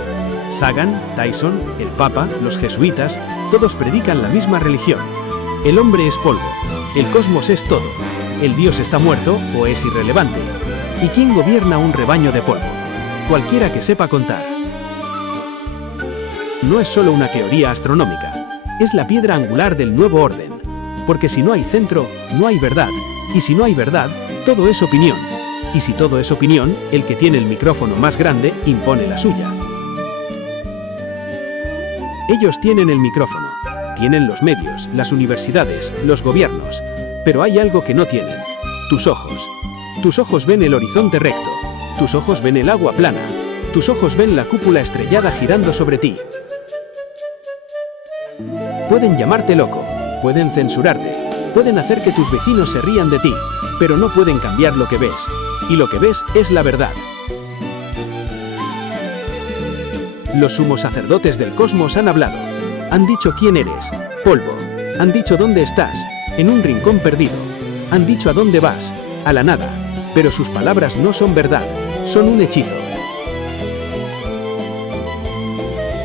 Sagan, Tyson, el Papa, los jesuitas, todos predican la misma religión. El hombre es polvo, el cosmos es todo, el Dios está muerto o es irrelevante. ¿Y quién gobierna un rebaño de polvo? Cualquiera que sepa contar. No es solo una teoría astronómica, es la piedra angular del nuevo orden. Porque si no hay centro, no hay verdad. Y si no hay verdad, todo es opinión. Y si todo es opinión, el que tiene el micrófono más grande impone la suya. Ellos tienen el micrófono, tienen los medios, las universidades, los gobiernos. Pero hay algo que no tienen: tus ojos. Tus ojos ven el horizonte recto, tus ojos ven el agua plana, tus ojos ven la cúpula estrellada girando sobre ti. Pueden llamarte loco, pueden censurarte, pueden hacer que tus vecinos se rían de ti, pero no pueden cambiar lo que ves. Y lo que ves es la verdad. Los sumos sacerdotes del cosmos han hablado. Han dicho quién eres: polvo. Han dicho dónde estás: en un rincón perdido. Han dicho a dónde vas: a la nada. Pero sus palabras no son verdad, son un hechizo.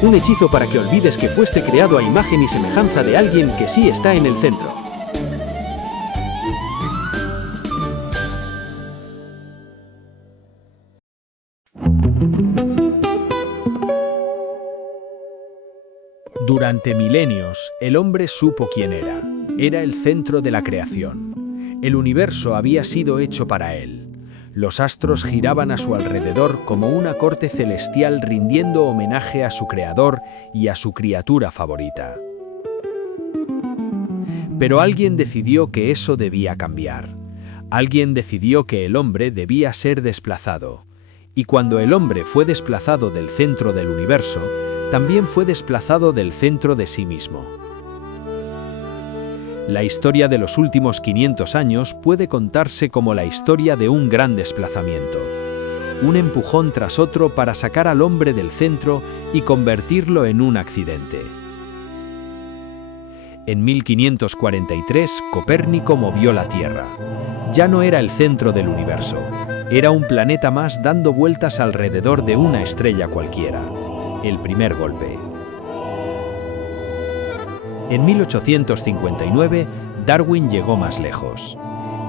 Un hechizo para que olvides que fuiste creado a imagen y semejanza de alguien que sí está en el centro. Durante milenios, el hombre supo quién era. Era el centro de la creación. El universo había sido hecho para él. Los astros giraban a su alrededor como una corte celestial rindiendo homenaje a su creador y a su criatura favorita. Pero alguien decidió que eso debía cambiar. Alguien decidió que el hombre debía ser desplazado. Y cuando el hombre fue desplazado del centro del universo, también fue desplazado del centro de sí mismo. La historia de los últimos 500 años puede contarse como la historia de un gran desplazamiento. Un empujón tras otro para sacar al hombre del centro y convertirlo en un accidente. En 1543, Copérnico movió la Tierra. Ya no era el centro del universo. Era un planeta más dando vueltas alrededor de una estrella cualquiera. El primer golpe. En 1859, Darwin llegó más lejos.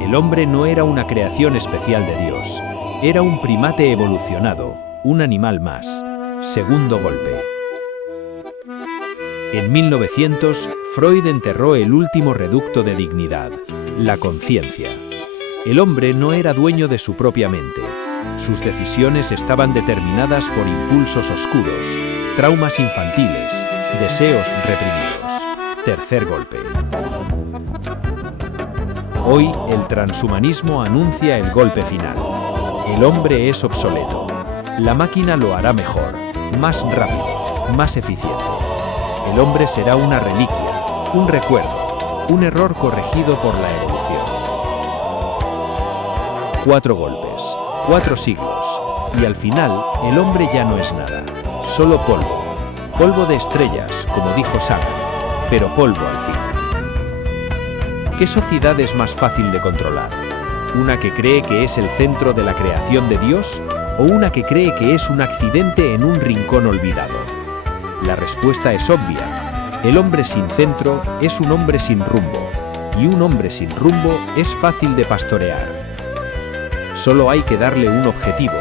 El hombre no era una creación especial de Dios. Era un primate evolucionado, un animal más. Segundo golpe. En 1900, Freud enterró el último reducto de dignidad, la conciencia. El hombre no era dueño de su propia mente. Sus decisiones estaban determinadas por impulsos oscuros, traumas infantiles, deseos reprimidos. Tercer golpe. Hoy, el transhumanismo anuncia el golpe final. El hombre es obsoleto. La máquina lo hará mejor, más rápido, más eficiente. El hombre será una reliquia, un recuerdo, un error corregido por la evolución. 4 golpes, 4 siglos, y al final, el hombre ya no es nada, solo polvo. Polvo de estrellas, como dijo Sagan, pero polvo al fin. ¿Qué sociedad es más fácil de controlar? ¿Una que cree que es el centro de la creación de Dios o una que cree que es un accidente en un rincón olvidado? La respuesta es obvia. El hombre sin centro es un hombre sin rumbo, y un hombre sin rumbo es fácil de pastorear. Solo hay que darle un objetivo: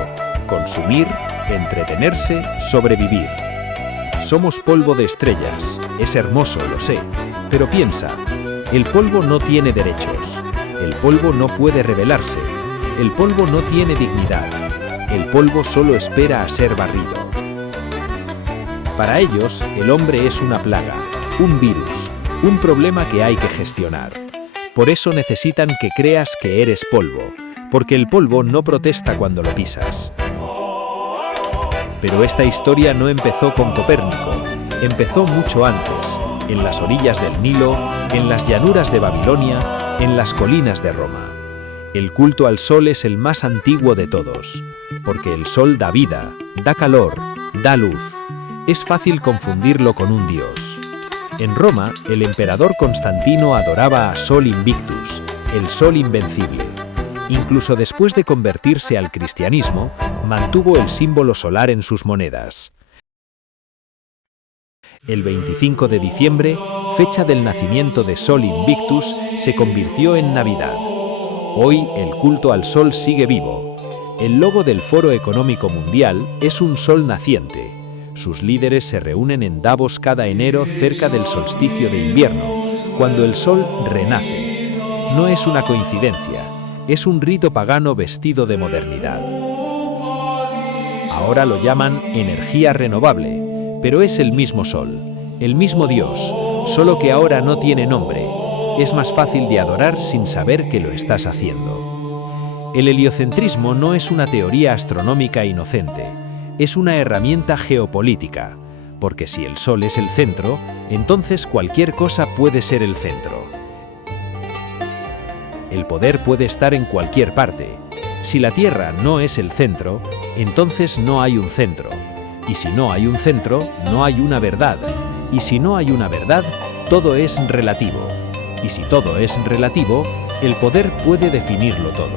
consumir, entretenerse, sobrevivir. Somos polvo de estrellas. Es hermoso, lo sé, pero piensa, el polvo no tiene derechos, el polvo no puede rebelarse, el polvo no tiene dignidad, el polvo solo espera a ser barrido. Para ellos, el hombre es una plaga, un virus, un problema que hay que gestionar. Por eso necesitan que creas que eres polvo, porque el polvo no protesta cuando lo pisas. Pero esta historia no empezó con Copérnico. Empezó mucho antes, en las orillas del Nilo, en las llanuras de Babilonia, en las colinas de Roma. El culto al sol es el más antiguo de todos, porque el sol da vida, da calor, da luz. Es fácil confundirlo con un dios. En Roma, el emperador Constantino adoraba a Sol Invictus, el sol invencible. Incluso después de convertirse al cristianismo, mantuvo el símbolo solar en sus monedas. El 25 de diciembre, fecha del nacimiento de Sol Invictus, se convirtió en Navidad. Hoy el culto al sol sigue vivo. El logo del Foro Económico Mundial es un sol naciente. Sus líderes se reúnen en Davos cada enero cerca del solsticio de invierno, cuando el sol renace. No es una coincidencia, es un rito pagano vestido de modernidad. Ahora lo llaman energía renovable. Pero es el mismo sol, el mismo Dios, solo que ahora no tiene nombre. Es más fácil de adorar sin saber que lo estás haciendo. El heliocentrismo no es una teoría astronómica inocente, es una herramienta geopolítica, porque si el sol es el centro, entonces cualquier cosa puede ser el centro. El poder puede estar en cualquier parte. Si la Tierra no es el centro, entonces no hay un centro. Y si no hay un centro, no hay una verdad. Y si no hay una verdad, todo es relativo. Y si todo es relativo, el poder puede definirlo todo.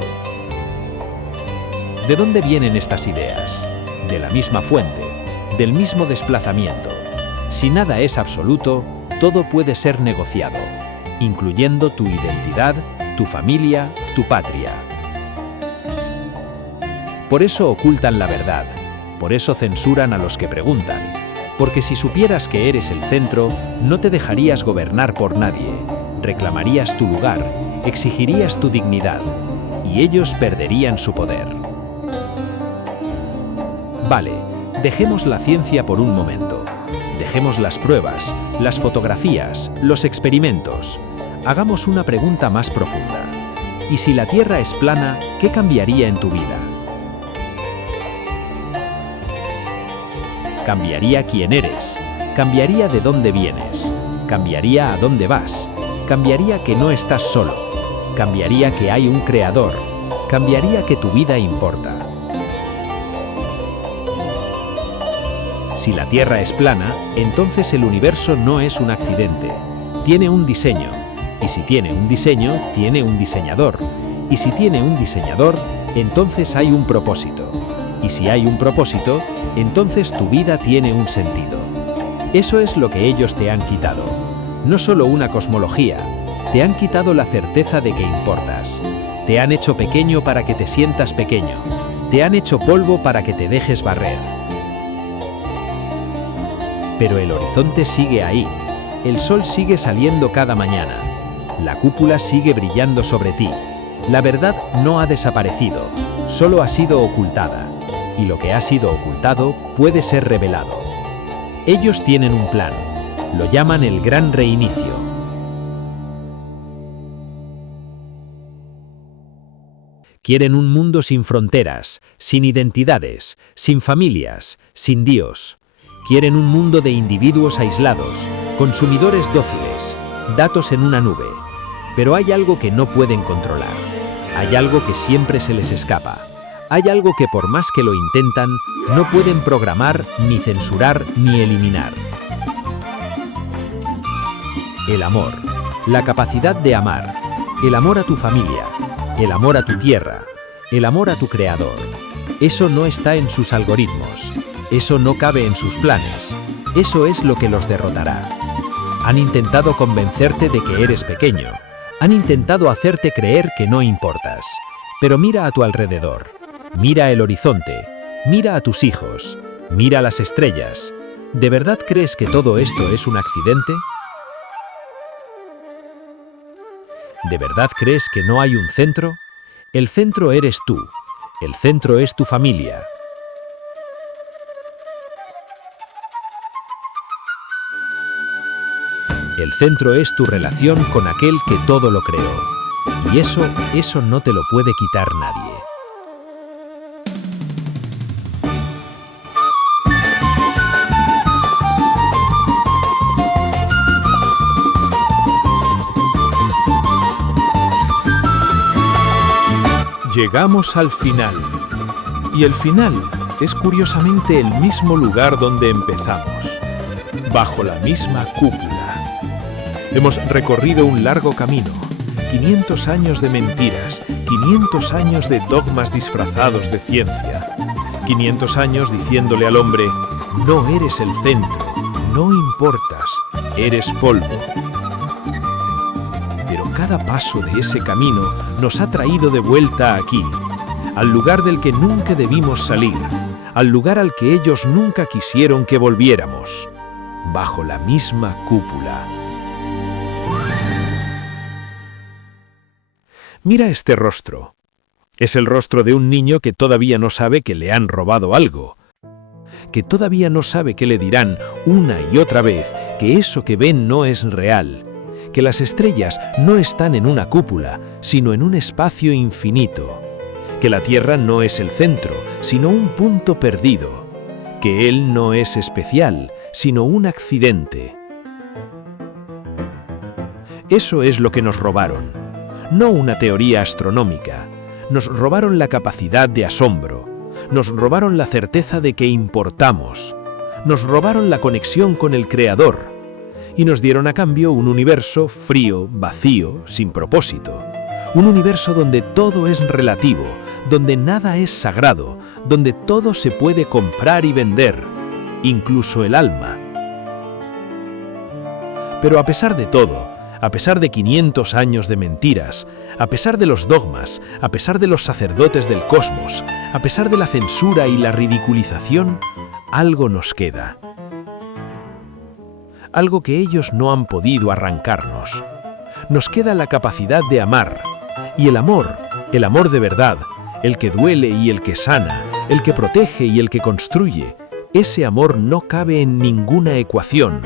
¿De dónde vienen estas ideas? De la misma fuente, del mismo desplazamiento. Si nada es absoluto, todo puede ser negociado, incluyendo tu identidad, tu familia, tu patria. Por eso ocultan la verdad. Por eso censuran a los que preguntan. Porque si supieras que eres el centro, no te dejarías gobernar por nadie, reclamarías tu lugar, exigirías tu dignidad, y ellos perderían su poder. Vale, dejemos la ciencia por un momento. Dejemos las pruebas, las fotografías, los experimentos. Hagamos una pregunta más profunda. ¿Y si la Tierra es plana, qué cambiaría en tu vida? Cambiaría quién eres, cambiaría de dónde vienes, cambiaría a dónde vas, cambiaría que no estás solo, cambiaría que hay un creador, cambiaría que tu vida importa. Si la Tierra es plana, entonces el universo no es un accidente, tiene un diseño, y si tiene un diseño, tiene un diseñador, y si tiene un diseñador, entonces hay un propósito, y si hay un propósito, entonces tu vida tiene un sentido. Eso es lo que ellos te han quitado. No solo una cosmología, te han quitado la certeza de que importas. Te han hecho pequeño para que te sientas pequeño. Te han hecho polvo para que te dejes barrer. Pero el horizonte sigue ahí. El sol sigue saliendo cada mañana. La cúpula sigue brillando sobre ti. La verdad no ha desaparecido, solo ha sido ocultada. Y lo que ha sido ocultado puede ser revelado. Ellos tienen un plan. Lo llaman el Gran Reinicio. Quieren un mundo sin fronteras, sin identidades, sin familias, sin Dios. Quieren un mundo de individuos aislados, consumidores dóciles, datos en una nube. Pero hay algo que no pueden controlar. Hay algo que siempre se les escapa. Hay algo que por más que lo intentan, no pueden programar, ni censurar, ni eliminar. El amor. La capacidad de amar. El amor a tu familia. El amor a tu tierra. El amor a tu creador. Eso no está en sus algoritmos. Eso no cabe en sus planes. Eso es lo que los derrotará. Han intentado convencerte de que eres pequeño. Han intentado hacerte creer que no importas. Pero mira a tu alrededor. Mira el horizonte, mira a tus hijos, mira las estrellas. ¿De verdad crees que todo esto es un accidente? ¿De verdad crees que no hay un centro? El centro eres tú, el centro es tu familia. El centro es tu relación con aquel que todo lo creó. Y eso no te lo puede quitar nadie. Llegamos al final. Y el final es curiosamente el mismo lugar donde empezamos, bajo la misma cúpula. Hemos recorrido un largo camino, 500 años de mentiras, 500 años de dogmas disfrazados de ciencia, 500 años diciéndole al hombre, no eres el centro, no importas, eres polvo. Pero cada paso de ese camino nos ha traído de vuelta aquí, al lugar del que nunca debimos salir, al lugar al que ellos nunca quisieron que volviéramos, bajo la misma cúpula. Mira este rostro. Es el rostro de un niño que todavía no sabe que le han robado algo, que todavía no sabe que le dirán una y otra vez que eso que ven no es real, que las estrellas no están en una cúpula, sino en un espacio infinito, que la Tierra no es el centro, sino un punto perdido, que él no es especial, sino un accidente. Eso es lo que nos robaron, no una teoría astronómica. Nos robaron la capacidad de asombro, nos robaron la certeza de que importamos, nos robaron la conexión con el Creador y nos dieron a cambio un universo frío, vacío, sin propósito. Un universo donde todo es relativo, donde nada es sagrado, donde todo se puede comprar y vender, incluso el alma. Pero a pesar de todo, a pesar de 500 años de mentiras, a pesar de los dogmas, a pesar de los sacerdotes del cosmos, a pesar de la censura y la ridiculización, algo nos queda. algo que ellos no han podido arrancarnos. Nos queda la capacidad de amar, y el amor de verdad, el que duele y el que sana, el que protege y el que construye, ese amor no cabe en ninguna ecuación.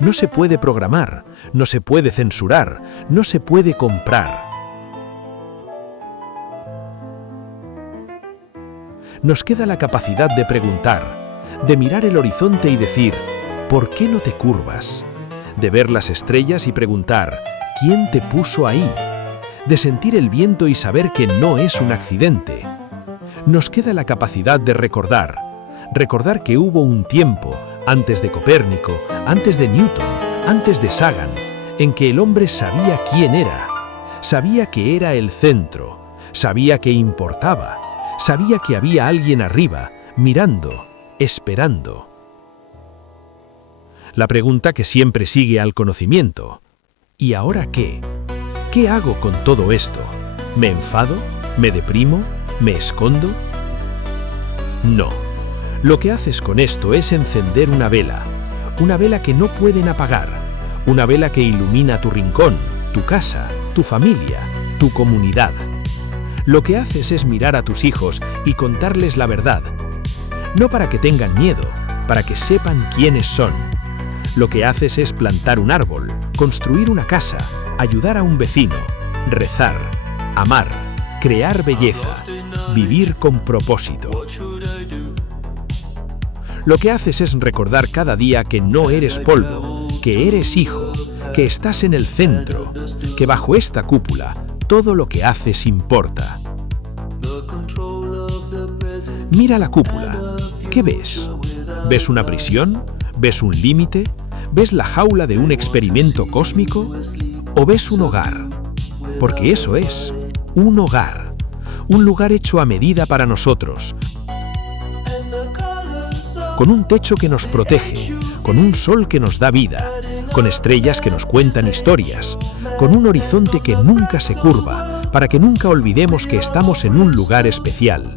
No se puede programar, no se puede censurar, no se puede comprar. Nos queda la capacidad de preguntar, de mirar el horizonte y decir, ¿por qué no te curvas? De ver las estrellas y preguntar, ¿quién te puso ahí? De sentir el viento y saber que no es un accidente. Nos queda la capacidad de recordar que hubo un tiempo, antes de Copérnico, antes de Newton, antes de Sagan, en que el hombre sabía quién era, sabía que era el centro, sabía que importaba, sabía que había alguien arriba, mirando, esperando. La pregunta que siempre sigue al conocimiento: ¿y ahora qué? ¿Qué hago con todo esto? ¿Me enfado? ¿Me deprimo? ¿Me escondo? No. Lo que haces con esto es encender una vela que no pueden apagar, una vela que ilumina tu rincón, tu casa, tu familia, tu comunidad. Lo que haces es mirar a tus hijos y contarles la verdad, no para que tengan miedo, para que sepan quiénes son. Lo que haces es plantar un árbol, construir una casa, ayudar a un vecino, rezar, amar, crear belleza, vivir con propósito. Lo que haces es recordar cada día que no eres polvo, que eres hijo, que estás en el centro, que bajo esta cúpula todo lo que haces importa. Mira la cúpula. ¿Qué ves? ¿Ves una prisión? ¿Ves un límite? ¿Ves la jaula de un experimento cósmico? ¿O ves un hogar? Porque eso es, un hogar. Un lugar hecho a medida para nosotros, con un techo que nos protege, con un sol que nos da vida, con estrellas que nos cuentan historias, con un horizonte que nunca se curva, para que nunca olvidemos que estamos en un lugar especial.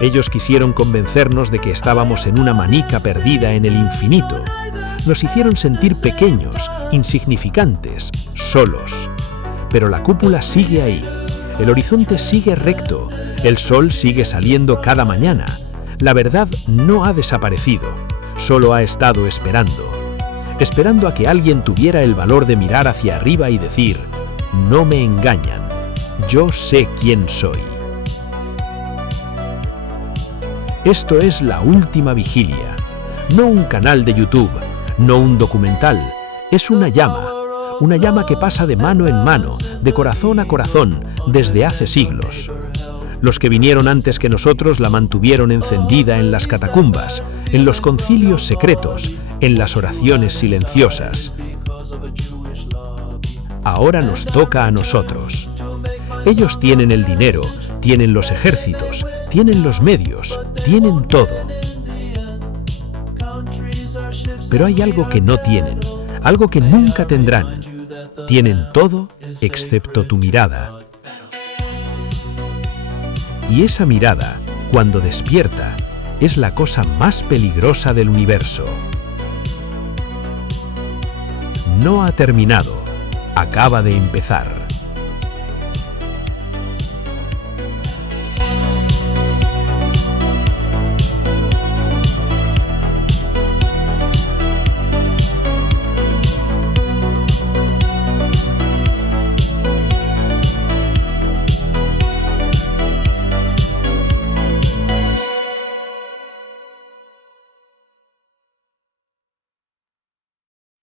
Ellos quisieron convencernos de que estábamos en una manica perdida en el infinito. Nos hicieron sentir pequeños, insignificantes, solos. Pero la cúpula sigue ahí, el horizonte sigue recto, el sol sigue saliendo cada mañana. La verdad no ha desaparecido, solo ha estado esperando a que alguien tuviera el valor de mirar hacia arriba y decir, no me engañan, yo sé quién soy. Esto es La Última Vigilia, no un canal de YouTube, no un documental, es una llama que pasa de mano en mano, de corazón a corazón, desde hace siglos. Los que vinieron antes que nosotros la mantuvieron encendida en las catacumbas, en los concilios secretos, en las oraciones silenciosas. Ahora nos toca a nosotros. Ellos tienen el dinero, tienen los ejércitos, tienen los medios, tienen todo. Pero hay algo que no tienen, algo que nunca tendrán. Tienen todo excepto tu mirada. Y esa mirada, cuando despierta, es la cosa más peligrosa del universo. No ha terminado, acaba de empezar.